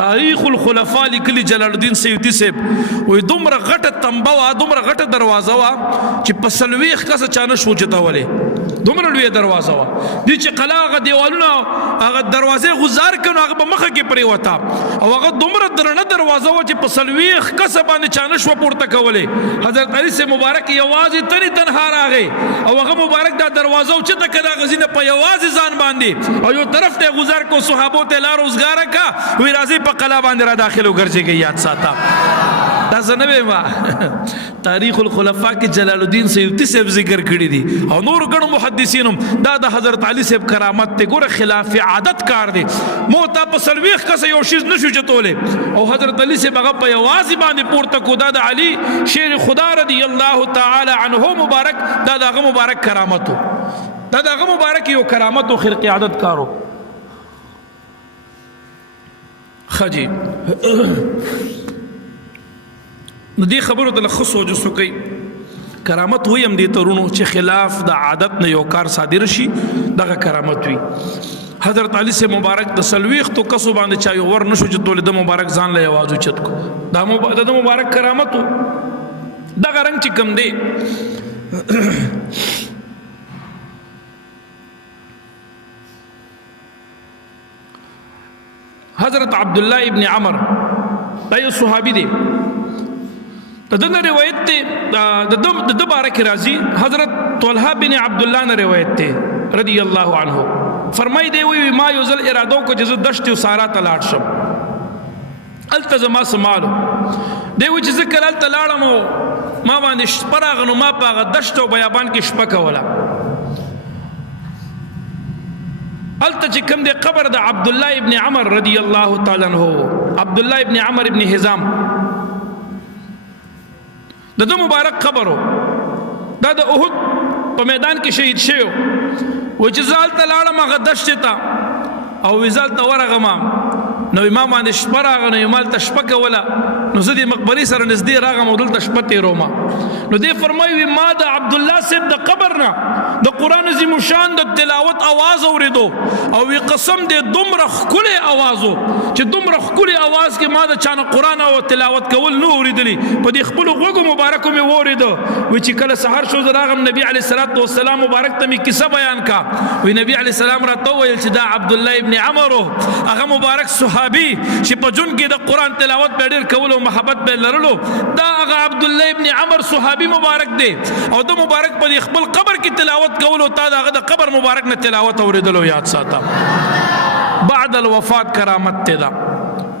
تاریخ الخلفاء لیکلی جلال الدین سیوطی صاحب وې دومره غټه تنبه وا دومره غټه دروازه وا چې په سلويخ کسه چانه شو چتاولې دومره لوی دروازه وا دي چې قلا غ دیوالونه هغه دروازه غزار کړي هغه په مخه کې پرې وتا او هغه دومره درنه دروازه وا چې په سلويخ کسه باندې چانه شو پورته کولې حضرت علی سے مبارک یوازې تنها راغی او هغه مبارک دا دروازه او چې تکدا غزینه په یوازې ځان باندې او یو طرف ته گزار کو صحابو ته لار روزګار کا وی راځي په قلا باندې را داخلو ګرځي یاد ساته دا زنه ما تاریخ الخلفاء کې جلال الدین سیوطی صاحب ذکر کړی دي او نور ګڼو محدثین دا د حضرت علی صاحب کرامت ته ګوره خلاف عادت کار دی مو تا په سلويخ کس یو شیز نشو چتوله او حضرت علی صاحب هغه په یوازې باندې پورته کو دا د علی شیر خدا رضی الله تعالی عنه مبارک دا دغه مبارک کرامتو دا دغه مبارک یو کرامت او خرق عادت کارو خجی نو دی خبرو ته لخص وجو سکی کرامت وي هم دي ترونو چې خلاف د عادت نه یو کار صادر شي دغه کرامت وي حضرت علی سے مبارک د سلويخ تو کسو باندې چا یو ور نشو چې دول د مبارک ځان له आवाज اوچت کو دا مبارک کرامت دغه رنگ چې کم دی حضرت عبداللہ ابن عمر دا یو صحابی دی دغه روایت ته د بارک راضی حضرت طلحہ بن عبداللہ نے روایت ته رضی الله عنه فرمای دی وی ما یوزل ارادو کو جز دشت و سارا تلاړ شم التزم سمالو دی وی چې ذکر التلاړم ما باندې شپراغنو ما پاغه دشت او بیابان کې شپکه ولا الته چې کوم دی قبر د عبدالله ابن عمر رضی الله تعالی عنہ عبدالله ابن عمر ابن حزام د مبارک قبرو دا د احد په میدان کې شهید شوی و چې زال ته لاړم هغه دشت ته او وزال ته ورغم نو امام باندې شپه راغنه مال ته شپه کوله نو زه د مقبرې سره نږدې راغم او دلته شپه تېرومه نو دی فرمایي ما د عبدالله صاحب د قبر نه د قرآن عظیم شان د تلاوت آواز اوریدو او وی قسم دې دومره ښکلی آواز و چې دومره ښکلی آواز کې ما د چانه قرآن او تلاوت کول نه اوریدلی په دې خپلو غوږو مبارکو مې واورېده وی چې کله سحر شو زه راغم نبي علیه الصلاة والسلام مبارک ته مې کیسه بیان کا وی نبي علیه السلام راته وویل چې دا عبدالله ابن عمر هغه مبارک صحابي چې په جون کې د قرآن تلاوت به ډېر کول او محبت به لرلو دا هغه عبدالله ابن عمر صحابي مبارک دی او د مبارک په خپل قبر کې تلاوت کول او تا دغه د قبر مبارک نه تلاوت اوریدلو یاد ساته بعد الوفات کرامت ته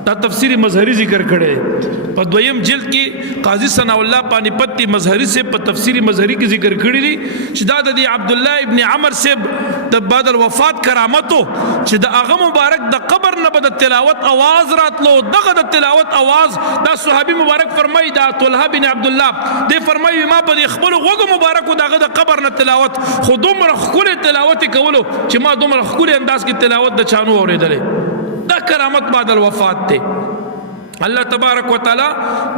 دا تفسیری مظهری ذکر کړي په دویم جلد کې قاضی ثنا الله پانی پتی مظهری سے په تفسیری مظهری کې ذکر کړي دي چې دا د عبدالله ابن عمر سے د بعد الوفات کرامتو چې د هغه مبارک د قبر نه بد تلاوت आवाज راتلو دغه د تلاوت आवाज دا صحابي مبارک فرمایي دا طلحه بن عبد الله دی فرمایي ما په خپل غوږ مبارک دغه د قبر نه تلاوت خو دومره خولي تلاوت کولو چې ما دومره خولي انداز کې تلاوت د چانو اوریدلې دا کرامت بعد الوفات ته الله تبارک وتعالى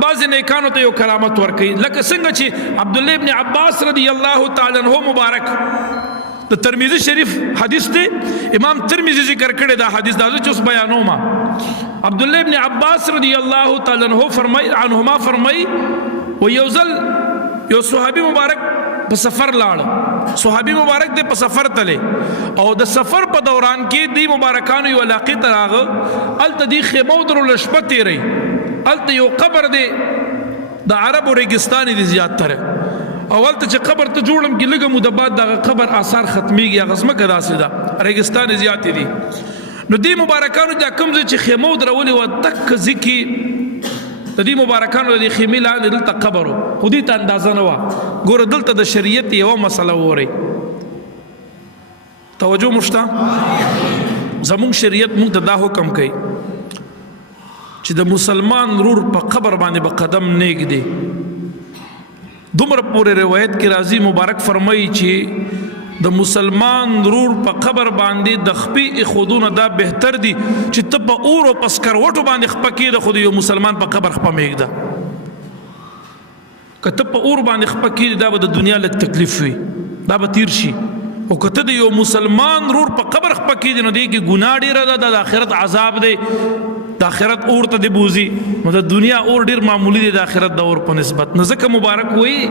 بعض نیکانو ته یو کرامت ورکړي لکه څنګه چې عبدالله ابن عباس رضی الله تعالی عنہ مبارک د ترمذی شریف حدیث ته امام ترمذی ذکر کړی دا حدیث دا چې اوس بیانوم عبدالله ابن عباس رضی الله تعالی عنہ عنهما فرمای و یوزل یو صحابي مبارک په سفر لاړ صحابي مبارک دې په سفر تله او د سفر په دوران کې دی مبارکانو یو علاقې ته راغ الته دی خیمو درو لشپه تیری الته یو قبر دی د عربو ریګستاني دی زیات تر اول ته چې قبر ته جوړم کې لګم د بعد د قبر آثار ختميږي هغه ځمکه داسې ده ریګستاني زیات دي نو دی مبارکانو د کوم چې خیمو درولې و تک ذکی د دې مبارکانو د خیمې لاندې دلته قبر خو دې ته اندازه نه وه ګوره دلته د شریعت یوه مسله وورئ توجه مشته زمونږ شریعت مونږ ته دا حکم کوي چې د مسلمان رور په قبر باندې به قدم نیږدي دومره پورې روایت کې راځي مبارک فرمایي چې د مسلمان رور په قبر باندې د خپې خودونه دا بهتر دي چې ته په اور او په سکروټو باندې خپه کېده خو د یو مسلمان په قبر خپه مېږده که ته په اور باندې خپه کېده دا به د دنیا لږ تکلیف وي دا به تیر شي او که ته د یو مسلمان رور په قبر خپه کېده نو دی کې ګناه ډېره ده د آخرت عذاب دی د آخرت اور ته دی بوزي نو د دنیا اور ډېر معمولی دی د آخرت د اور په نسبت نو ځکه مبارک وایي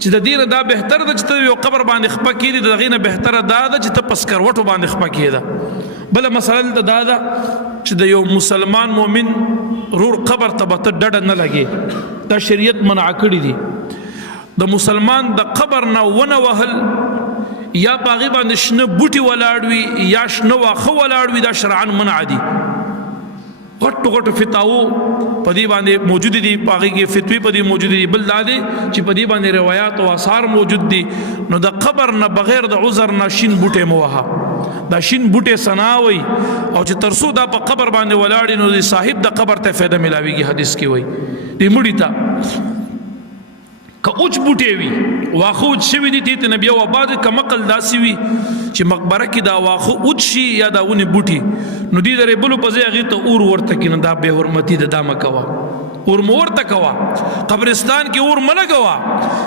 چې د دې نه دا بهتر ده چې ته یو قبر باندې خپه کېدې د هغې نه بهتره دا ده چې ته په سکروټو باندې خپه کېده بله مسله دلته دا ده چې د یو مسلمان مؤمن رور قبر ته به ته ډډه نه لګې دا شریعت منع کړي دي د مسلمان د قبر نه ونه وهل یا په هغې باندې شنه بوټي ولاړ وي یا شنه واښه ولاړ وي دا شرعاً منع دي غټ غټ فتاو په دې باندې موجود دي، پاغي کې فتوی په دې موجود دي. بل دا دي چې په دې باندې روایت او آثار موجود دي. نو د قبر نه بغیر د عذر نه شین بوټه موها، دا شین بوټه سناوي او چې ترسو دا په قبر باندې ولاړ نو صاحب د قبر ته فایده ملاويږي. حدیث کې وایي دې مړی ته که اوچ بوټي وي واخو شوی دي ته نبی او بعد کمقل داسي وي چې مقبره کې دا واخو اوچ شي یا دا ونی بوټي نو دې درې بلو په ځای غي ته اور ورته کینه دا به حرمتي د دامه کوا اور مور ته کوا قبرستان کې اور مله کوا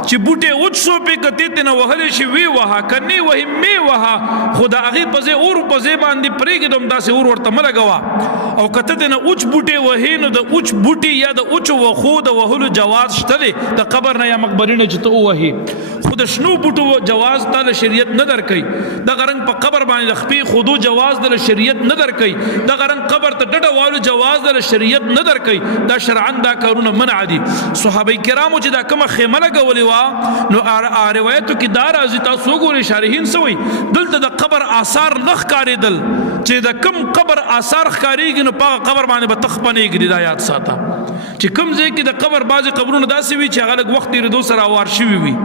چې بوټي اوچ سو په کته ته نه وهل شي وی وها کني وه می وها خدا هغه په ځای اور په ځای باندې پرېګ دوم داسي اور ورته مله کوا او کته ته نه اوچ بوټي وهینو د اوچ بوټي یا د اوچ وخو د وهلو جواز شته د قبر نه مقبرینه چې ته وهي خود شنو بوټو جواز تعالی شریعت نه درکې د غرنګ په قبر باندې خپې خودو جواز د شریعت نه درکې د غرنګ قبر ته ډډه والو جواز د شریعت نه درکې دا شرعاً دا کارونه منع دي. صحابه کرامو چې دا کومه خیمه لګولې وا نو روایتو کې دا راځي تاسو ګورئ شارحین سوي دلته د قبر آثار نخ کاریدل چې د کم قبر آثار ښکاریږي نو په قبر باندې به تخپنېږي. دا یاد ساته چې کوم ځای کې د قبر بعضې قبرونه داسې وي چې هغه لږ وخت تېرېدو سره اوار شوي وي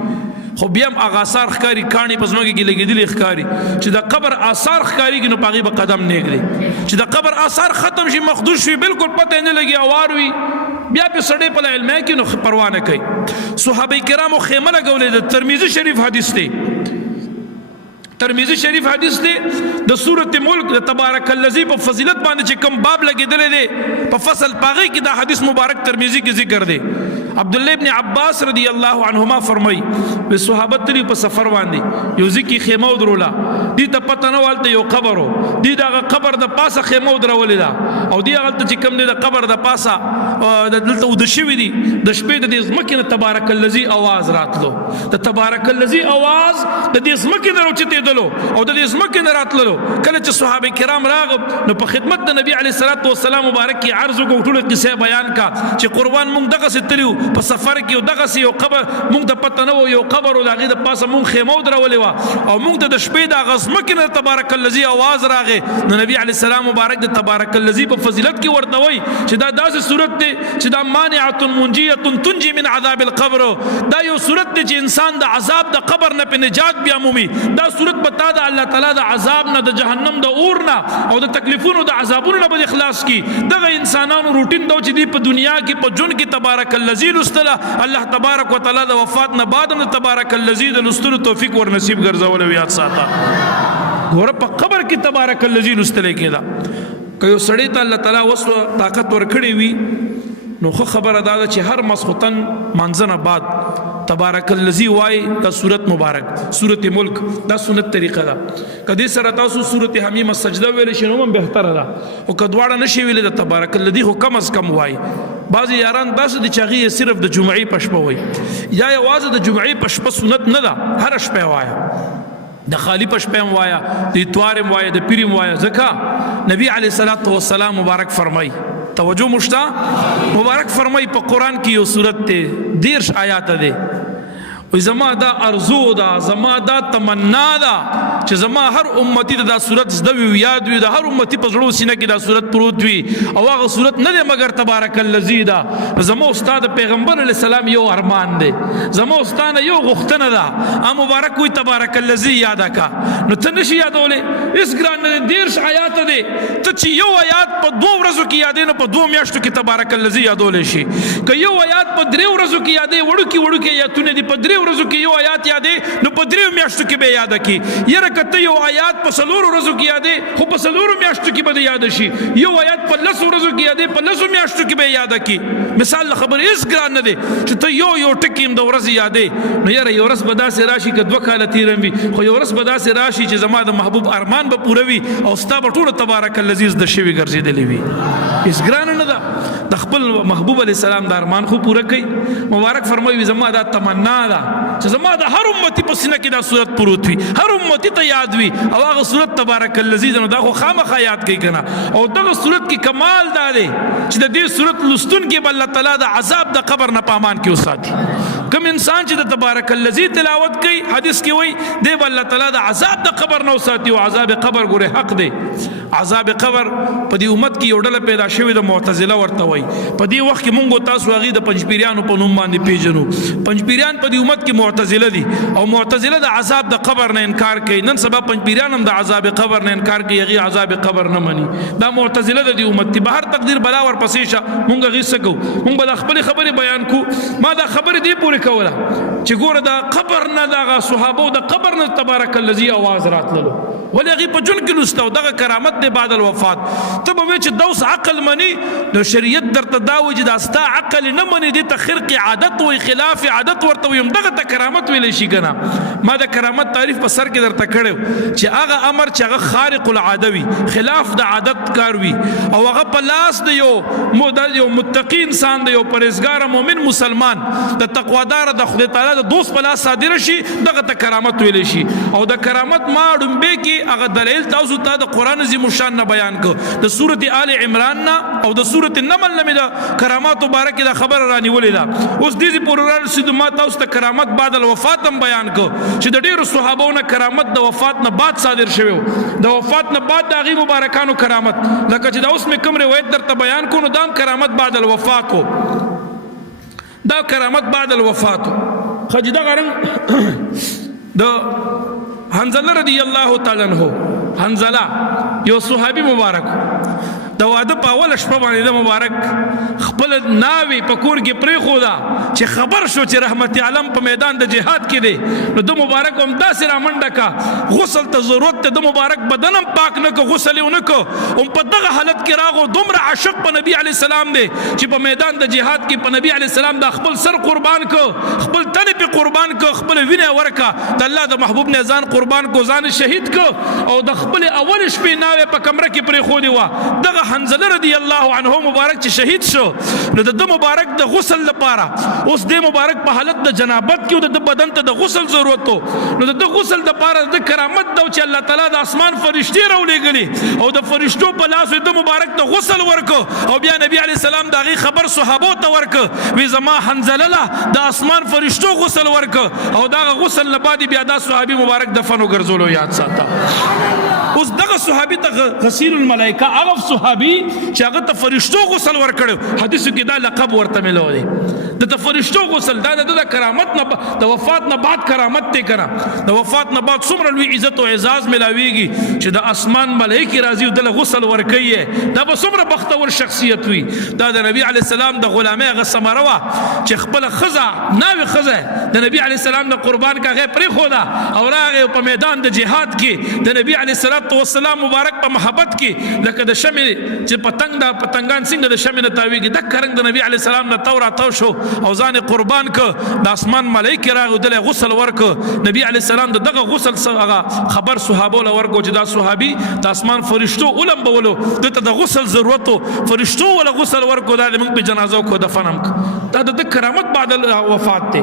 خو بیا هم هغه آثار ښکاري کاڼي په ځمکه کې لګېدلي ښکاري چې د قبر آثار ښکارېږي نو په هغې به قدم نیږدي چې د قبر آثار ختم شي مخدوش شي بالکل پته نه لګي اوار وي بیا په سړی په علم کې نو پروا نه کوي. صحابه کرامو خیمه لګولې د ترمذی شریف حدیث دی ترمذی شریف حدیث دی د سورۃ ملک د تبارک الذی په فضیلت باندې چې کوم باب لګېدلې دی په فصل پاغي کې دا حدیث مبارک ترمذی کې ذکر دی. عبد الله ابن عباس رضی الله عنهما فرمای په صحابت لري په سفر باندې یو ځکه خیمه ودرولا دي ته پته نه والته یو قبرو دي دا قبر د پاسه خیمه ودرولې دا او دی هغه چې کوم دی د قبر د پاسه دلته ود شوی دي د شپې د ځمکې نه تبارک الذی आवाज راتلو د تبارک الذی आवाज د دې ځمکې نه اوچته دلو او د دې ځمکې نه راتلو کله چې صحابه کرام راغب نو په خدمت د نبی علیه الصلاه والسلام مبارک کی عرض وکړو ټول قصه بیان کا چې قربان مونږ دغه ستلیو په سفر کې دغه یو قبر مونږ ته پته نه و یو قبر او دغه د پاسه مونږ خیمه درولې و او مونږ ته د شپې د غزمه کې نه تبارک الذی आवाज راغې نو نبی علی السلام مبارک د تبارک الذی په فضیلت کې ورته وای چې دا داسې صورت دی چې دا مانعه منجیه تنجي من عذاب القبر دا یو صورت دی چې انسان د عذاب د قبر نه په نجات بیا مومي دا صورت پتا د الله تعالی د عذاب نه د جهنم د اور نه او د تکلیفونو د عذابونو نه به اخلاص کی دغه انسانانو روټین دا چې دی په دنیا کې په جون کې تبارک الذی لستله الله تبارک وتعالى د وفات نه بعد هم تبارک الذی د لستلو توفیق ور نصیب ګرځول او یاد ساته ګوره په قبر کې تبارک الذی لستل کېده که یو سړی ته الله تعالی وسو طاقت ور کړی وي نو خو خبره دا ده چې هر مسخوتن منځنه بعد تبارک الذی وای دا سورت مبارک سورت ملک دا سنت طریقه ده کدی سره تاسو سورت حمیم سجده ویل شنو هم بهتره ده او کدواړه نشي ویل د تبارک الذی خو کم از کم وای بعضی یاران داسې د چاغي صرف د جمعې پښپه وای یا یوازې د جمعې پښپه سنت نه ده هر شپه وایا د خالی پښپم وایا د اتوارم وایا د پیرم وایا ځکه نبی علیه الصلاۃ والسلام مبارک فرمای توجه مشتا مبارک فرمای په قران کې یو سورت ته 10 آیات ده وي زما دا ارزو دا زما دا تمنا دا چې زما هر امتی دا صورت زده وي یاد وي دا هر امتی په زړه سینه کې دا صورت پروت وي او هغه صورت نه ده مگر تبارک الذی دا زما استاد پیغمبر علی السلام یو ارمان دی زما استاد یو غختنه ده ا مبارک وي تبارک الذی یاد کا نو ته نشي یادولې اس ګران نه 10 آیات ده ته چې یو آیات په 2 ورځو کې یادې نه په 2 میاشتو کې تبارک الذی یادولې شي که یو آیات په 3 ورځو کې یادې وړو کې یاتونه دي په 3 ورځو کې یو آیات یادې نو په 3 میاشتو کې به یاد کی یره کته یو آیات په 4 ورځو کې یادې خو په 4 میاشتو کې به یاد شي یو آیات په 10 ورځو کې یادې په 10 میاشتو کې به یاد کی مثال خبر اس ګران نه دي چې ته یو ټکیم د ورځ یادې نو یره یو ورځ به داسې راشي که 2 کال تیرم وي خو یو ورځ به داسې راشي چې زما د محبوب ارمان به پوره وي او ستا به ټول تبارک الذی د شوی ګرځېدلې وي اس ګران نه ده د خپل محبوب علی السلام د ارمان خو پوره کړي مبارک فرمایي زما دا تمنا ده چې زما د هر امتی په سینه کې دا صورت پروت وي هر امتی ته یاد وي او هغه صورت تبارک الذی نو دا خو خامخا یاد کوي کنه او دغه صورت کې کمال دا دی چې د دې صورت لستون کې بل الله تعالی د عذاب د قبر نه پامان کې وساتي کوم انسان چې د تبارک الذی تلاوت کوي حدیث کې وایي دی بل الله تعالی د عذاب د قبر نه وساتي او عذاب قبر ګوره حق دی عذاب قبر په دې امت کې یو ډله پیدا شوې د معتزله ورته وایي. په دې وخت کې مونږ تاسو هغې د پنجپیریانو په نوم باندې پیژنو. پنجپیریان په دې امت کې معتزله دي او معتزله د عذاب د قبر نه انکار کوي. نن سبا پنجپیریان هم د عذاب قبر نه انکار کوي، هغې عذاب قبر نه مني. دا معتزله د دې امت دي. بهر تقدیر بلا ورپسې شه، مونږ هغې څه کوو؟ مونږ به د خپلې خبرې بیان کوو. ما دا خبرې دې پورې کوله چې ګوره د قبر نه دغه صحابو د قبر نه تبارک الذي اواز راتللو، ولې هغې په ژوند کې لوسته او دغه کرامت دی بعد الوفات. ته به وایې چې دوس عقل مني، نو شریعت درته دا وایي چې دا ستا عقل نه مني، دې ته خرق عادت وایي، خلاف عادت ورته وایي. همدغه ته کرامت ویلی شي که نه؟ ما د کرامت تعریف په سر کې درته کړی چې هغه امر چې هغه خارق العاده وي، خلاف د عادت کار وي، او هغه په لاس د یو متقی انسان د یو پرهیزګار مؤمن مسلمان د تقوادار د خدای تعالی د دوست په لاس صادره شي، دغه ته کرامت ویلی شي. او د کرامت ما ډومبې کې هغه دلیل تاسو ته د قرآن عظیم الشان نه بیان کړ، د سورت آل عمران نه او د سورت النمل نه مې د کراماتو باره کې دا خبره رانیولې ده. اوس دې پورې رارسېدو ما تاسو ته کرامت بعد الوفات هم بیان کړ چې د ډېرو صحابو نه کرامت د وفات نه بعد صادر شوی و، د وفات نه بعد د هغې مبارکانو کرامت، لکه چې دا اوس مې کوم روایت درته بیان کړو نو دا هم کرامت بعد الوفات و، دا کرامت بعد الوفات و. خو چې دغه رنګ د حنزله رضی الله تعالی عنہ، حنزله یو صحابي مبارک د واده په اوله شپه باندې د مبارک خپل ناوې په کور کې پرېښوده چې خبر شو چې رحمت عالم په میدان د جهاد کې دی، نو د مبارک هم داسې رامنډه کا، غسل ته ضرورت ته د مبارک بدن هم پاک نه که، غسل یې ونه که، هم په دغه حالت کې راغو. دومره عاشق په نبي علیه السلام دی چې په میدان د جهاد کې په نبي علیه السلام دا خپل سر قربان که، خپل تن پې قربان که، خپل وینه ورکه، د الله د محبوب نه ځان قربان کو، ځان شهید که، او د خپل اول شپې ناوې په کمره کې پرېښودې وه. دغه حنزله رضی الله عنه مبارک چې شهید شو، نو د مبارک د غسل لپاره اوس د مبارک په حالت د جنابت کې د بدن ته د غسل ضرورت و، نو د غسل لپاره د کرامت دا چې الله تعالی د اسمان فرشتې راولېږلي او د فرشتو په لاس د مبارک د غسل ورکه، او بیا نبی علیه السلام د هغې خبر صحابو ته ورکه، وی زما حنزله له د اسمان فرشتو غسل ورکه، او دغه غسل نه بعد بیا دا صحابي مبارک دفن وګرځولو. یاد ساته اوس دغه صحابي ته غسیل الملائکه، هغه صحابي چې هغه ته فرشتو غسل ورکړو، حدیثو کې دا لقب ورته ملو دی د فرشتو غسل. دا د کرامت نه د وفات نه بعد کرامت دی کنه، د وفات نه بعد څومره لوی عزت او اعزاز ملاویږي چې د اسمان ملائکې راځي او دله غسل ورکوي، دا به څومره بختور شخصیت وي. دا د نبی علیه السلام د غلامۍ هغه ثمره وه چې خپله ښځه ناوې ښځه د نبی علیه السلام نه قربان که، هغې پرېښوده او راغې په میدان د جهاد کې د نبی علیه السلام مبارک په محبت کې، لکه د شمې چې پتنګ دا پتنګان څنګه د شمې نه تاویږي، دک رنګ د نبی علیه السلام نه تو راتاو شو او ځان قربان که، د اسمان ملایکې راغی دله غسل ورکه. نبی علیه السلام د دغه غسل هغه خبر صحابو له ورکو چې دا صحابي د اسمان فرشتو ولمبولو، دته د غسل ضرورت و، فرشتو وله غسل ورکو، دا موږ په جنازو کو دفن هم که. دا د کرامت بعد الوفات دی.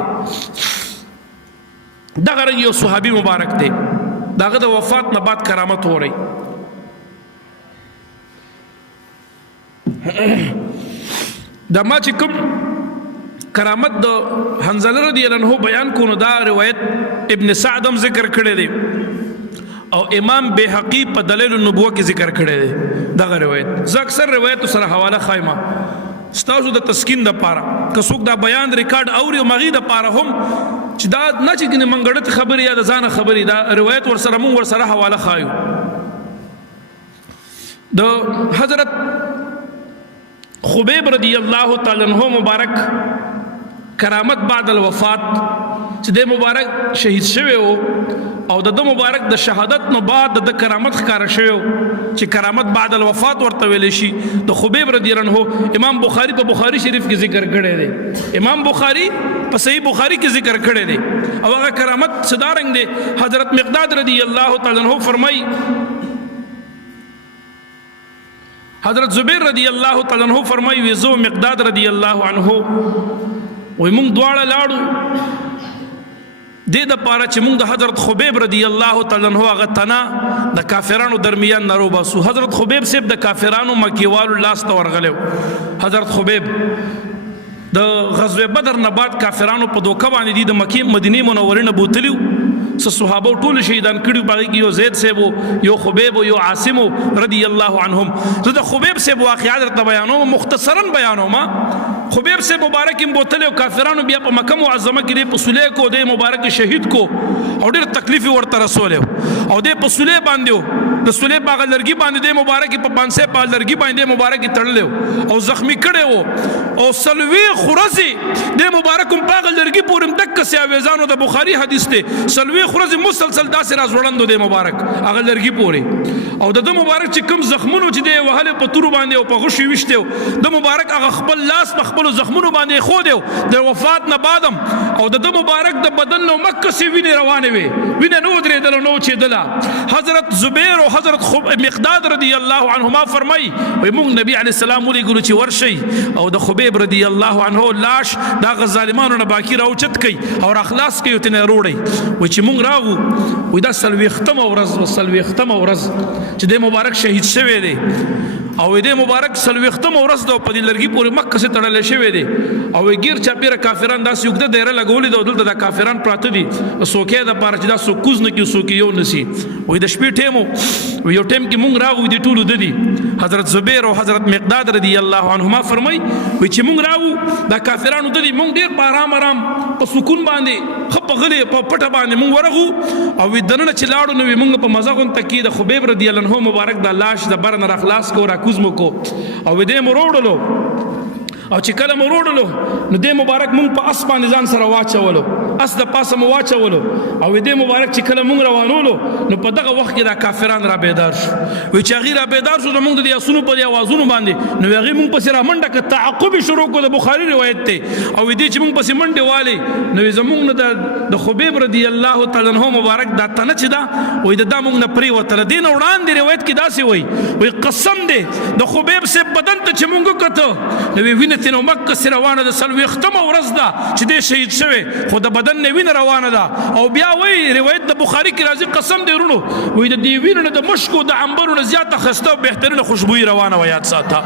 دغه رنګ یو صحابي مبارک دی، دغه د وفات نه بعد کرامت وری. دا ما چې کوم کرامت د حنزله رضی الله عنه بیان کو، نو دا روایت ابن سعد هم ذکر کړی دی او امام بیهقی په دلیل النبوه کې ذکر کړی دی دغه روایت. زه اکثر روایتو سره حواله خایمه ستاسو د تسکین دپاره، که څوک دا بیان ریکارډ اوري او مغې دپاره هم چې دا نه چې ګنې منګړت خبرې یا د ځانه خبرې، دا روایت ورسره مونږ ورسره حواله خایو. د حضرت خبیب رضی الله تعالی عنہ مبارک کرامت بعد الوفات چې د مبارک شهید شوی و، او د مبارک د شهادت نه بعد د کرامت ښکاره شوی و چې کرامت بعد الوفات ورته ویلی شي. د خبیب رضی الله عنه امام بخاری په بخاری شریف کې ذکر کړی دی، امام بخاری په صحیح بخاری کې ذکر کړی دی، او هغه کرامت څه دا رنګ دی. حضرت مقداد رضی الله تعالی عنہ فرمایي، حضرت زبیر رضی الله تعالی عنہ فرمایي، وی زه مقداد رضی الله عنه وی مونږ دواړه لاړو دې دپاره چې مونږ د حضرت خبیب رضی الله تعالی عنہ هغه تنه د کافرانو درمیان نه روباسو. حضرت خبیب صاحب د کافرانو مکیوالو لاس ته ورغلی. حضرت خبیب د غزوه بدر نه بعد کافرانو په دوکه باندې د مکې مدینې منورې نه بوتلي، صحابه ټول شهیدان کړي باغی کې یو زید صاحب یو خبیب یو عاصم رضی الله عنهم زه د خبیب صاحب واقعات درته بیانوم مختصرا بیانوم خبیب صاحب مبارک بوتل او کافرانو بیا په مکه معظمه کې په صلح کو د مبارک شهید کو او ډېر تکلیف ورته رسول او د په صلح باندې د صلح باغ لرګي باندې د مبارک په 500 په لرګي باندې مبارک تړل او زخمی کړي او سلوي خرزي د مبارک باغ لرګي پورم تک سي اويزانو د بخاري حدیث ته سلوي خرزي مسلسل داسې راز وړاندو د مبارک هغه لرګي پوري او د مبارک چې کوم زخمونو چې د وهله په تور باندې او په غشي وشته د مبارک هغه خپل لاس په خپل زخمونو باندې خو دیو د وفات نه بعدم او د مبارک د بدن نو مکه سي ویني روانه وي ویني نو درې دل نو چې دلا حضرت زبیر او حضرت مقداد رضی الله عنهما فرمای وي مونږ نبی علی السلام ولي ګورو چې ورشي او د خبیب رضی الله عنه لاش دا غظالمانو نه باقی راوچت کی او اخلاص کوي ته نه روړي و چې مونږ راغو وي دا سلوي ختم او ورځ چې د مبارک شهید شوی دی او د مبارک سلوي ختم ورځ د په لرګي پورې مکه سره تړل شوی دی او غیر چاپیره کافران داس یو د ډیره لګولې د دلته د کافران پراته دي سوکې د پاره چې دا سوکوز نه کی سوکې یو نسی وې د شپې ټیمو یو ټیم کې مونږ راغو دي ټولو د دي حضرت زبیر او حضرت مقداد رضی الله عنهما فرمای وې چې مونږ راغو د کافرانو د دي مونږ ډیر په آرام په سکون باندې خپ غلې په پټه باندې مونږ ورغو او دنه چې لاړو نو مونږ په مزغون تکي د خبیب رضی الله عنه مبارک د لاش د برن را خلاص کو را کوزمو کو او دې مروړلو او چې کله مروړلو نو دې مبارک مونږ په اسمان ځان سره واچولو اس د پاسه مو واچولو او دې مبارک چې کله مونږ روانولو نو په دغه وخت کې دا کافران را بیدار شو وی چې غیر را بیدار شو مونږ د یاسونو په اوازونو باندې نو هغه مونږ پسې را منډه ک تعقب شروع کو د بخاری روایت ته او دې چې مونږ پسې منډه والي نو زمونږ نه د خبیب رضی الله تعالی عنہ مبارک دا تنه چې دا وې دا مونږ نه پری وتل دین وړاندې روایت کې داسې وی قسم دې د خبیب سے بدن ته چې مونږ کته نو وینې تنو مکه سره روانه د سلوي ختم ورځ دا چې دې شهید شوی خو د بدن نه وینه روانه ده او بیا وی روایت د بخاری کې راځي قسم دې ورونو وې د دې وینه د مشکو د عنبرو نه زیاته خسته او بهترینه خوشبوئی روانه و یاد ساته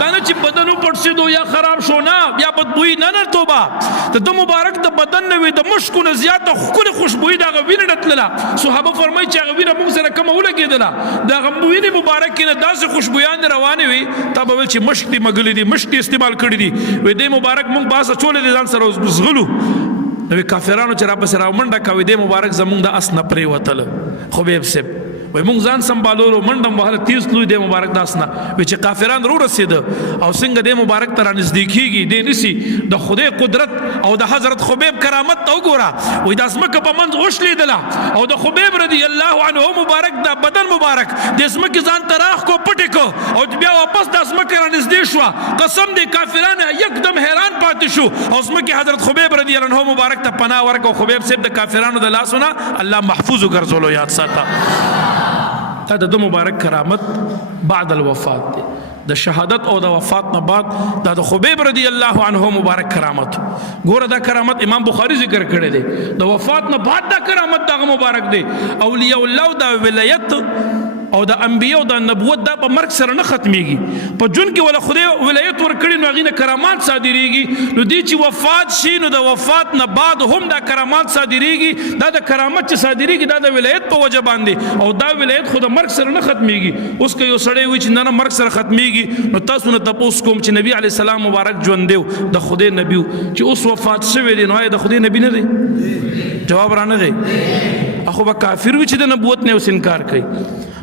دا نه چې بدن پړسیدو یا خراب شو نه بیا بدبوئی نه توبه د مبارک د بدن نه وي د مشکو نه زیاته خپل خوشبوئی دا وینه نتلله صحابه فرمایي چې وینه موږ سره کومه ولګیدله دا وینه مبارک نه داسې خوشبویان روانه وي تب ول چې مشک دی مګلې دي مشک استعمال کړی دي وې دې مبارک مونږ باسه چولې دي ځان سره زغلو نو کافرانو چې را پسې را منډه کوي دې مبارک زمونږ د اس نه پرې وتل خبیب سب وای مونږ ځان سمبالولو منډم وهله تیز لوی دې مبارک داسنه وای چې کافران رو رسید او څنګه دې مبارک تر نزدیکیږي دې نسی د خدای قدرت او د حضرت خبیب کرامت ته وګوره وای د اسمکه په منځ وشلې دله او د خبیب رضی الله عنه مبارک د بدن مبارک د اسمکه ځان تراخ کو پټ کو او بیا واپس د اسمکه را نږدې شو قسم دې کافرانه یکدم حیران پاتې شو او اسمکه حضرت خبیب رضی الله عنه مبارک ته پناه ورکو خبیب صاحب د کافرانو د لاسونه الله محفوظ ګرځولو یاد ساته دا د مبارک کرامت بعد الوفات دی د شهادت او د وفات نه بعد دا د خبیب رضی الله عنه مبارک کرامت ګوره دا کرامت امام بخاری ذکر کړی دی د وفات نه بعد دا کرامت دا مبارک دی اولیاء الله دا ولایت او د انبیاء او د نبوت دا په مرګ سره نه ختميږي په جون کې ولا خدای ولایت ورکړي نو غینه کرامات صادریږي نو دی چې وفات شي نو د وفات نه بعد هم دا کرامات صادریږي دا د کرامت چې صادریږي دا د ولایت په وجه باندې او دا ولایت خو د مرګ سره نه ختميږي اوس که یو سړی وي چې نه مرګ سره ختميږي نو تاسو نه تاسو کوم چې نبی علی السلام مبارک ژوند دیو د خدای نبی چې اوس وفات شوی دی نو د خدای نبی نه دی جواب را نه دی اخو به کافر وي چې د نبوت نه اوس انکار کوي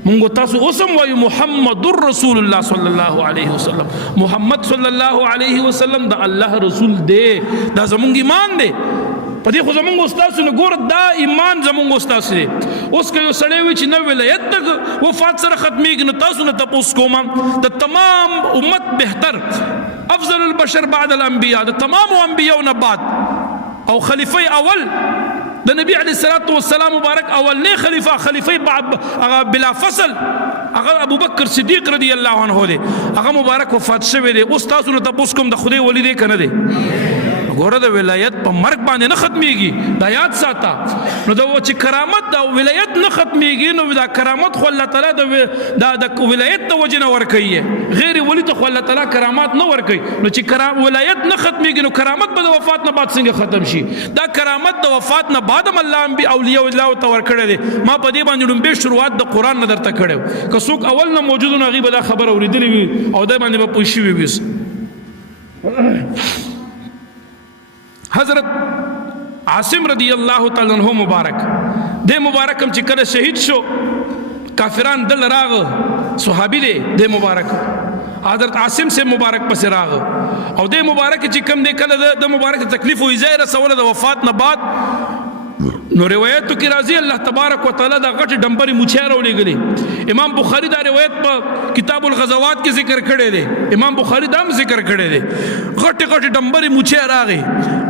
مونږ تاسو اوسم وایو محمد رسول الله صلی الله علیه وسلم محمد صلی الله علیه وسلم د الله رسول دی دا زمونږ ایمان دی په دې خو زمونږ استاد نه ګور دا ایمان زمونږ استاد دی اوس که یو سړی وي چې نو ولایت د وفات سره ختميږي نو تاسو نه تاسو کوم د تمام امت بهتر افضل البشر بعد الانبیاء د تمام انبیاء نه بعد او خلیفہ اول د نبی علیہ الصلوۃ والسلام مبارک اولنی خلیفہ بلا فصل هغه ابو بکر صدیق رضی الله عنه دی هغه مبارک وفات شوی دی اوس تاسو نه تاسو کوم د خدای ولی دی کنه دی ګوره د ولایت په مرګ باندې نه ختمیږي دا یاد ساته نو دا چې کرامت د ولایت نه ختمیږي نو دا کرامت خو الله تعالی د ولایت د وجه نه ورکوي غیر ولی ته خو الله تعالی کرامات نه ورکوي نو چې ولایت نه ختمیږي نو کرامت به د وفات نه بعد څنګه ختم شي دا کرامت د وفات نه بعد هم الله انبیاء اولیاء الله ته ورکړی دی ما په دې باندې لومبې شروعات د قرآن نه درته کړی که څوک اول نه موجود نو هغوی به دا خبره اورېدلې وي او دی باندې به پوه شوي وي حضرت عاصم رضی الله تعالی عنہ مبارک دې مبارک هم چې کله شهید شو کافران دل راغه صحابي دی دې مبارک حضرت عاصم سے مبارک پس راغه او دې مبارک چې کم دې کله د مبارک تکلیف او ایزای رسوله د وفات نه بعد نو روایتو کې راځي الله تبارک وتعالى دا غټ ډمبري موچه راولېږلې امام بخاری دا روایت په کتاب الغزوات کې ذکر کړی دی امام بخاری دا هم ذکر کړی دی غټ ډمبري موچه راغی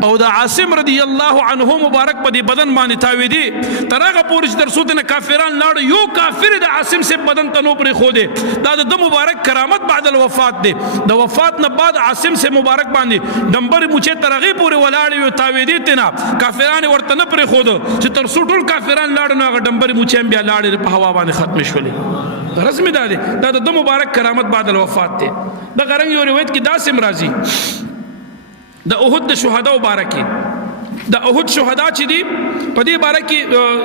او دا عاصم رضی الله عنه مبارک په دې بدن باندې تاوي دي ترغه پورش در سوت نه کافران لاړ یو کافر د عاصم سے بدن ته نو پرې خو دي دا د مبارک کرامت بعد الوفات دی د وفات نه بعد عاصم سے مبارک باندې ډمبري موچه ترغه پورې ولاړ یو تاوي دي تنا کافران ورته نه پرې خو چې تر څو ټول کافران لاړ نو هغه ډمبري موچه بیا لاړ په هوا باندې ختم شولې رسمي دا دی دا د مبارک کرامت بعد الوفات دی دا غرنګ یو روایت کې دا سم راځي د احد د شهدا مبارکي د احد شهدا چې دي په دې باره کې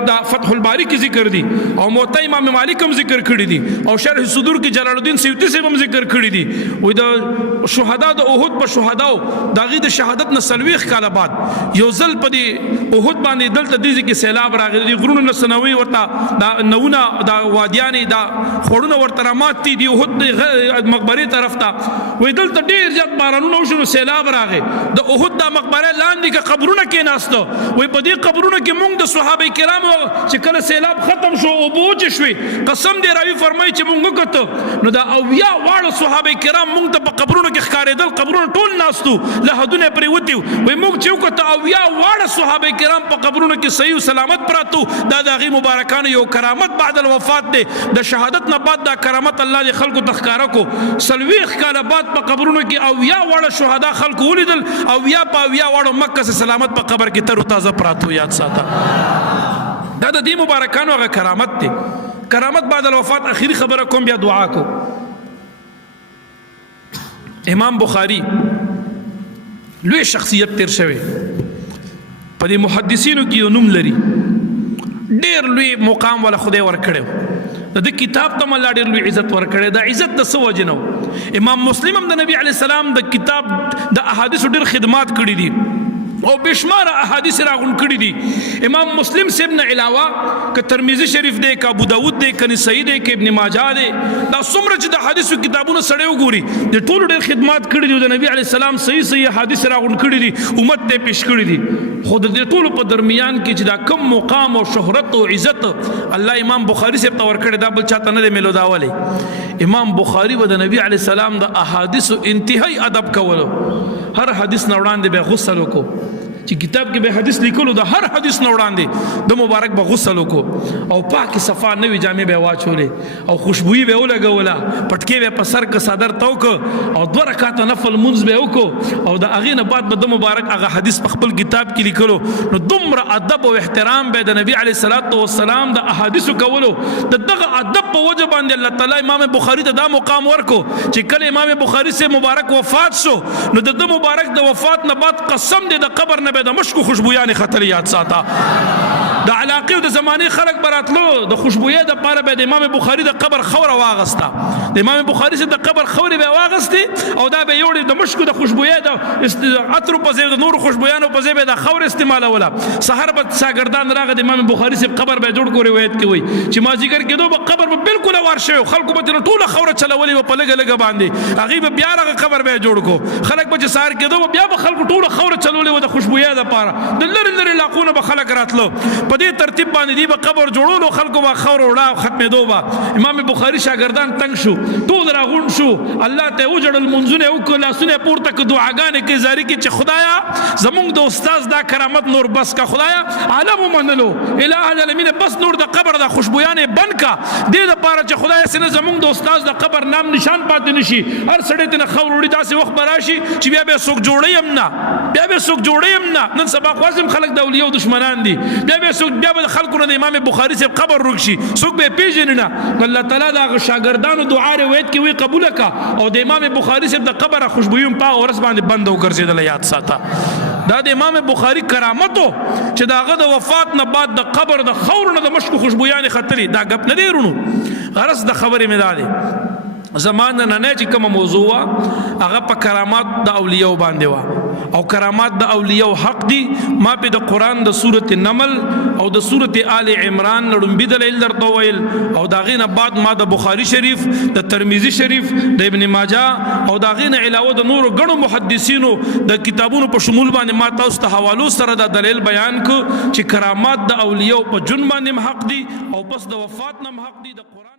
د فتح الباری کې ذکر دي او موطا امام مالک هم ذکر کړی دي او شرح صدور کې جلال الدین سیوطی صاحب هم ذکر کړی دي وای د شهدا د احد په شهداو د غي د شهادت نه سلويخ کاله بعد یو ځل په دې احد باندې دلته دې کې سیلاب راغلی غرونو نه سنوي ورته دا نونه دا وادیانی دا خورونه ورته رامات دي احد مقبره طرف ته وای دلته ډیر زیات بارانونه وشو سیلاب راغی د احد د مقبره لاندې کې قبرونه کې ناستو وای په دې قبرونو کې موږ د صحابه کرامو چې کله سیلاب ختم شو او بوج شوي قسم دې راوي فرمایي چې موږ وکړو نو دا اویا واړه صحابه کرام موږ ته په قبرونو کې ښکارېدل قبرونه ټول ناستو له حدونه پرې وتی وای موږ چې وکړو اویا واړه صحابه کرام په قبرونو کې صحیح او سلامت پراتو دا د هغې مبارکانو یو کرامت بعد الوفات دی د شهادت نه بعد دا کرامت الله دې خلکو ته ښکاره کو څلوېښت کاله بعد په قبرونو کې اویا واړه شهدا خلکو ولیدل اویا په اویا واړو مکه سے سلامت په قبر کې تر تازه پراتو یاد ساته دا د دې مبارکانو هغه کرامت دی کرامت بعد الوفات اخیری خبره کوم بیا دعا کو امام بخاری لوی شخصیت تیر شوی په دې محدثینو کې یو نوم لري ډیر لوی مقام ولا خدای ورکړو د کتاب ته الله ډیر لوی عزت ورکړي دا عزت د سو وجنو امام مسلم هم د نبی علی السلام د کتاب د احادیث ډیر خدمات کړي دي او بشمار احادیث راغون کړي دي امام مسلم سے ابن علاوه ک ترمذی شریف دی ک ابو داود دی ک نسائی دی ک ابن ماجه دی دا څومره چې د حدیثو کتابونو سره وګوري د ټولو ډېر خدمات کړي دي د نبی علی السلام صحیح حدیث راغون کړي دي امت ته پیش کړي دي خود د ټولو په درمیان کې چې دا کم مقام او شهرت او عزت الله امام بخاری سے تور کړي دا بل چاته نه ملو دا ولی امام بخاری و د نبی علی السلام د احادیث انتهایی ادب کولو هر حدیث نه وړاندې به غسل وکړو چې کتاب کې به حدیث لیکلو د هر حدیث نه وړاندې د مبارک به غسل وکړو او پاک صفا نوی جامې به واچولې او خوشبوئی به ولګوله پټکې به په سر کې صدر توک او 2 رکعات نفل منځ به وکړو او د هغې نه بعد به د مبارک هغه حدیث په خپل کتاب کې لیکلو نو دومره ادب او احترام به د نبی علیه الصلاۃ والسلام د احادیثو کولو د دغه ادب په وجه باندې الله تعالی امام بخاری ته دا مقام ورکو چې کله امام بخاری سے مبارک وفات شو نو د مبارک د وفات نه بعد قسم دې د قبر نه به د مشکو خوشبویان خطر یاد ساته د علاقې د زمانه خلق براتلو د خوشبویه د پاره به د امام بخاری د قبر خوره واغستا د امام بخاری سے د قبر خوره به واغستی او دا به یوړي د مشکو د خوشبویه د عطر په ځای د نور خوشبویانو په ځای به د خوره استعمال ولا سحر به شاګردان راغ د امام بخاری سے قبر به جوړ کو روایت کې وای چې ما ذکر کېدو به قبر به بالکل ورشه خلکو به ټوله خوره چلولې په لګ لګ باندې هغه به بیا راغ قبر به جوړ کو خلک به سحر کېدو بیا به خلکو ټوله خوره چلولې د خوشبویه د پاره د لری لری لاقونه به خلک راتلو په دې ترتیب باندې دی به قبر جوړولو خلکو به خور وړا ختمېدو به امام بخاري شاګردان تنگ شو ټول راغونډ شو الله ته وجړل منځونه وکړه لاسونه پورته کړه دعاګانې کې زاری کې چې خدایا زمونږ د استاد دا کرامت نور بس کا خدایا عالم ومنلو الہ العالمین بس نور د قبر د خوشبویانې بند کا دې لپاره چې خدای سينه زمونږ د استاد د قبر نام نشان پاتې نشي هر سړی ته خور وړي داسې وخت براشي چې بیا به څوک جوړیم نه بیا به څوک جوړیم نه نن سبا خوازم خلک د اولیاء دشمنان دي بیا به خلکو نه امام بخاری سے قبر رکشي څوک به پیژنې نه الله تعالی دا شاګردانو دعا روایت کې وی قبول کا او د امام بخاری سے د قبر خوشبویم پا اورس باندې بند وګرځیدل یاد ساته دا د امام بخاری کرامتو چې داغه د وفات نه بعد د قبر د خور نه د مشک خوشبویان خطرې دا غپ نه دی رونو غرض د خبرې مداله زمانه نه چې کوم موضوع هغه په کرامات د اولیاء باندې وا او کرامات د اولیاء حق دي ما په د قران د سورته نمل او د سورته آل عمران نړم بدل درته ویل او دا غینه بعد ما د بخاری شریف د ترمذی شریف د ابن ماجه او دا غینه علاوه د نور غنو محدثینو د کتابونو په شمول باندې ما تاسو ته حوالو سره د دلیل بیان کو چې کرامات د اولیاء په جن باندې حق دي او پس د وفات نم حق دي د قران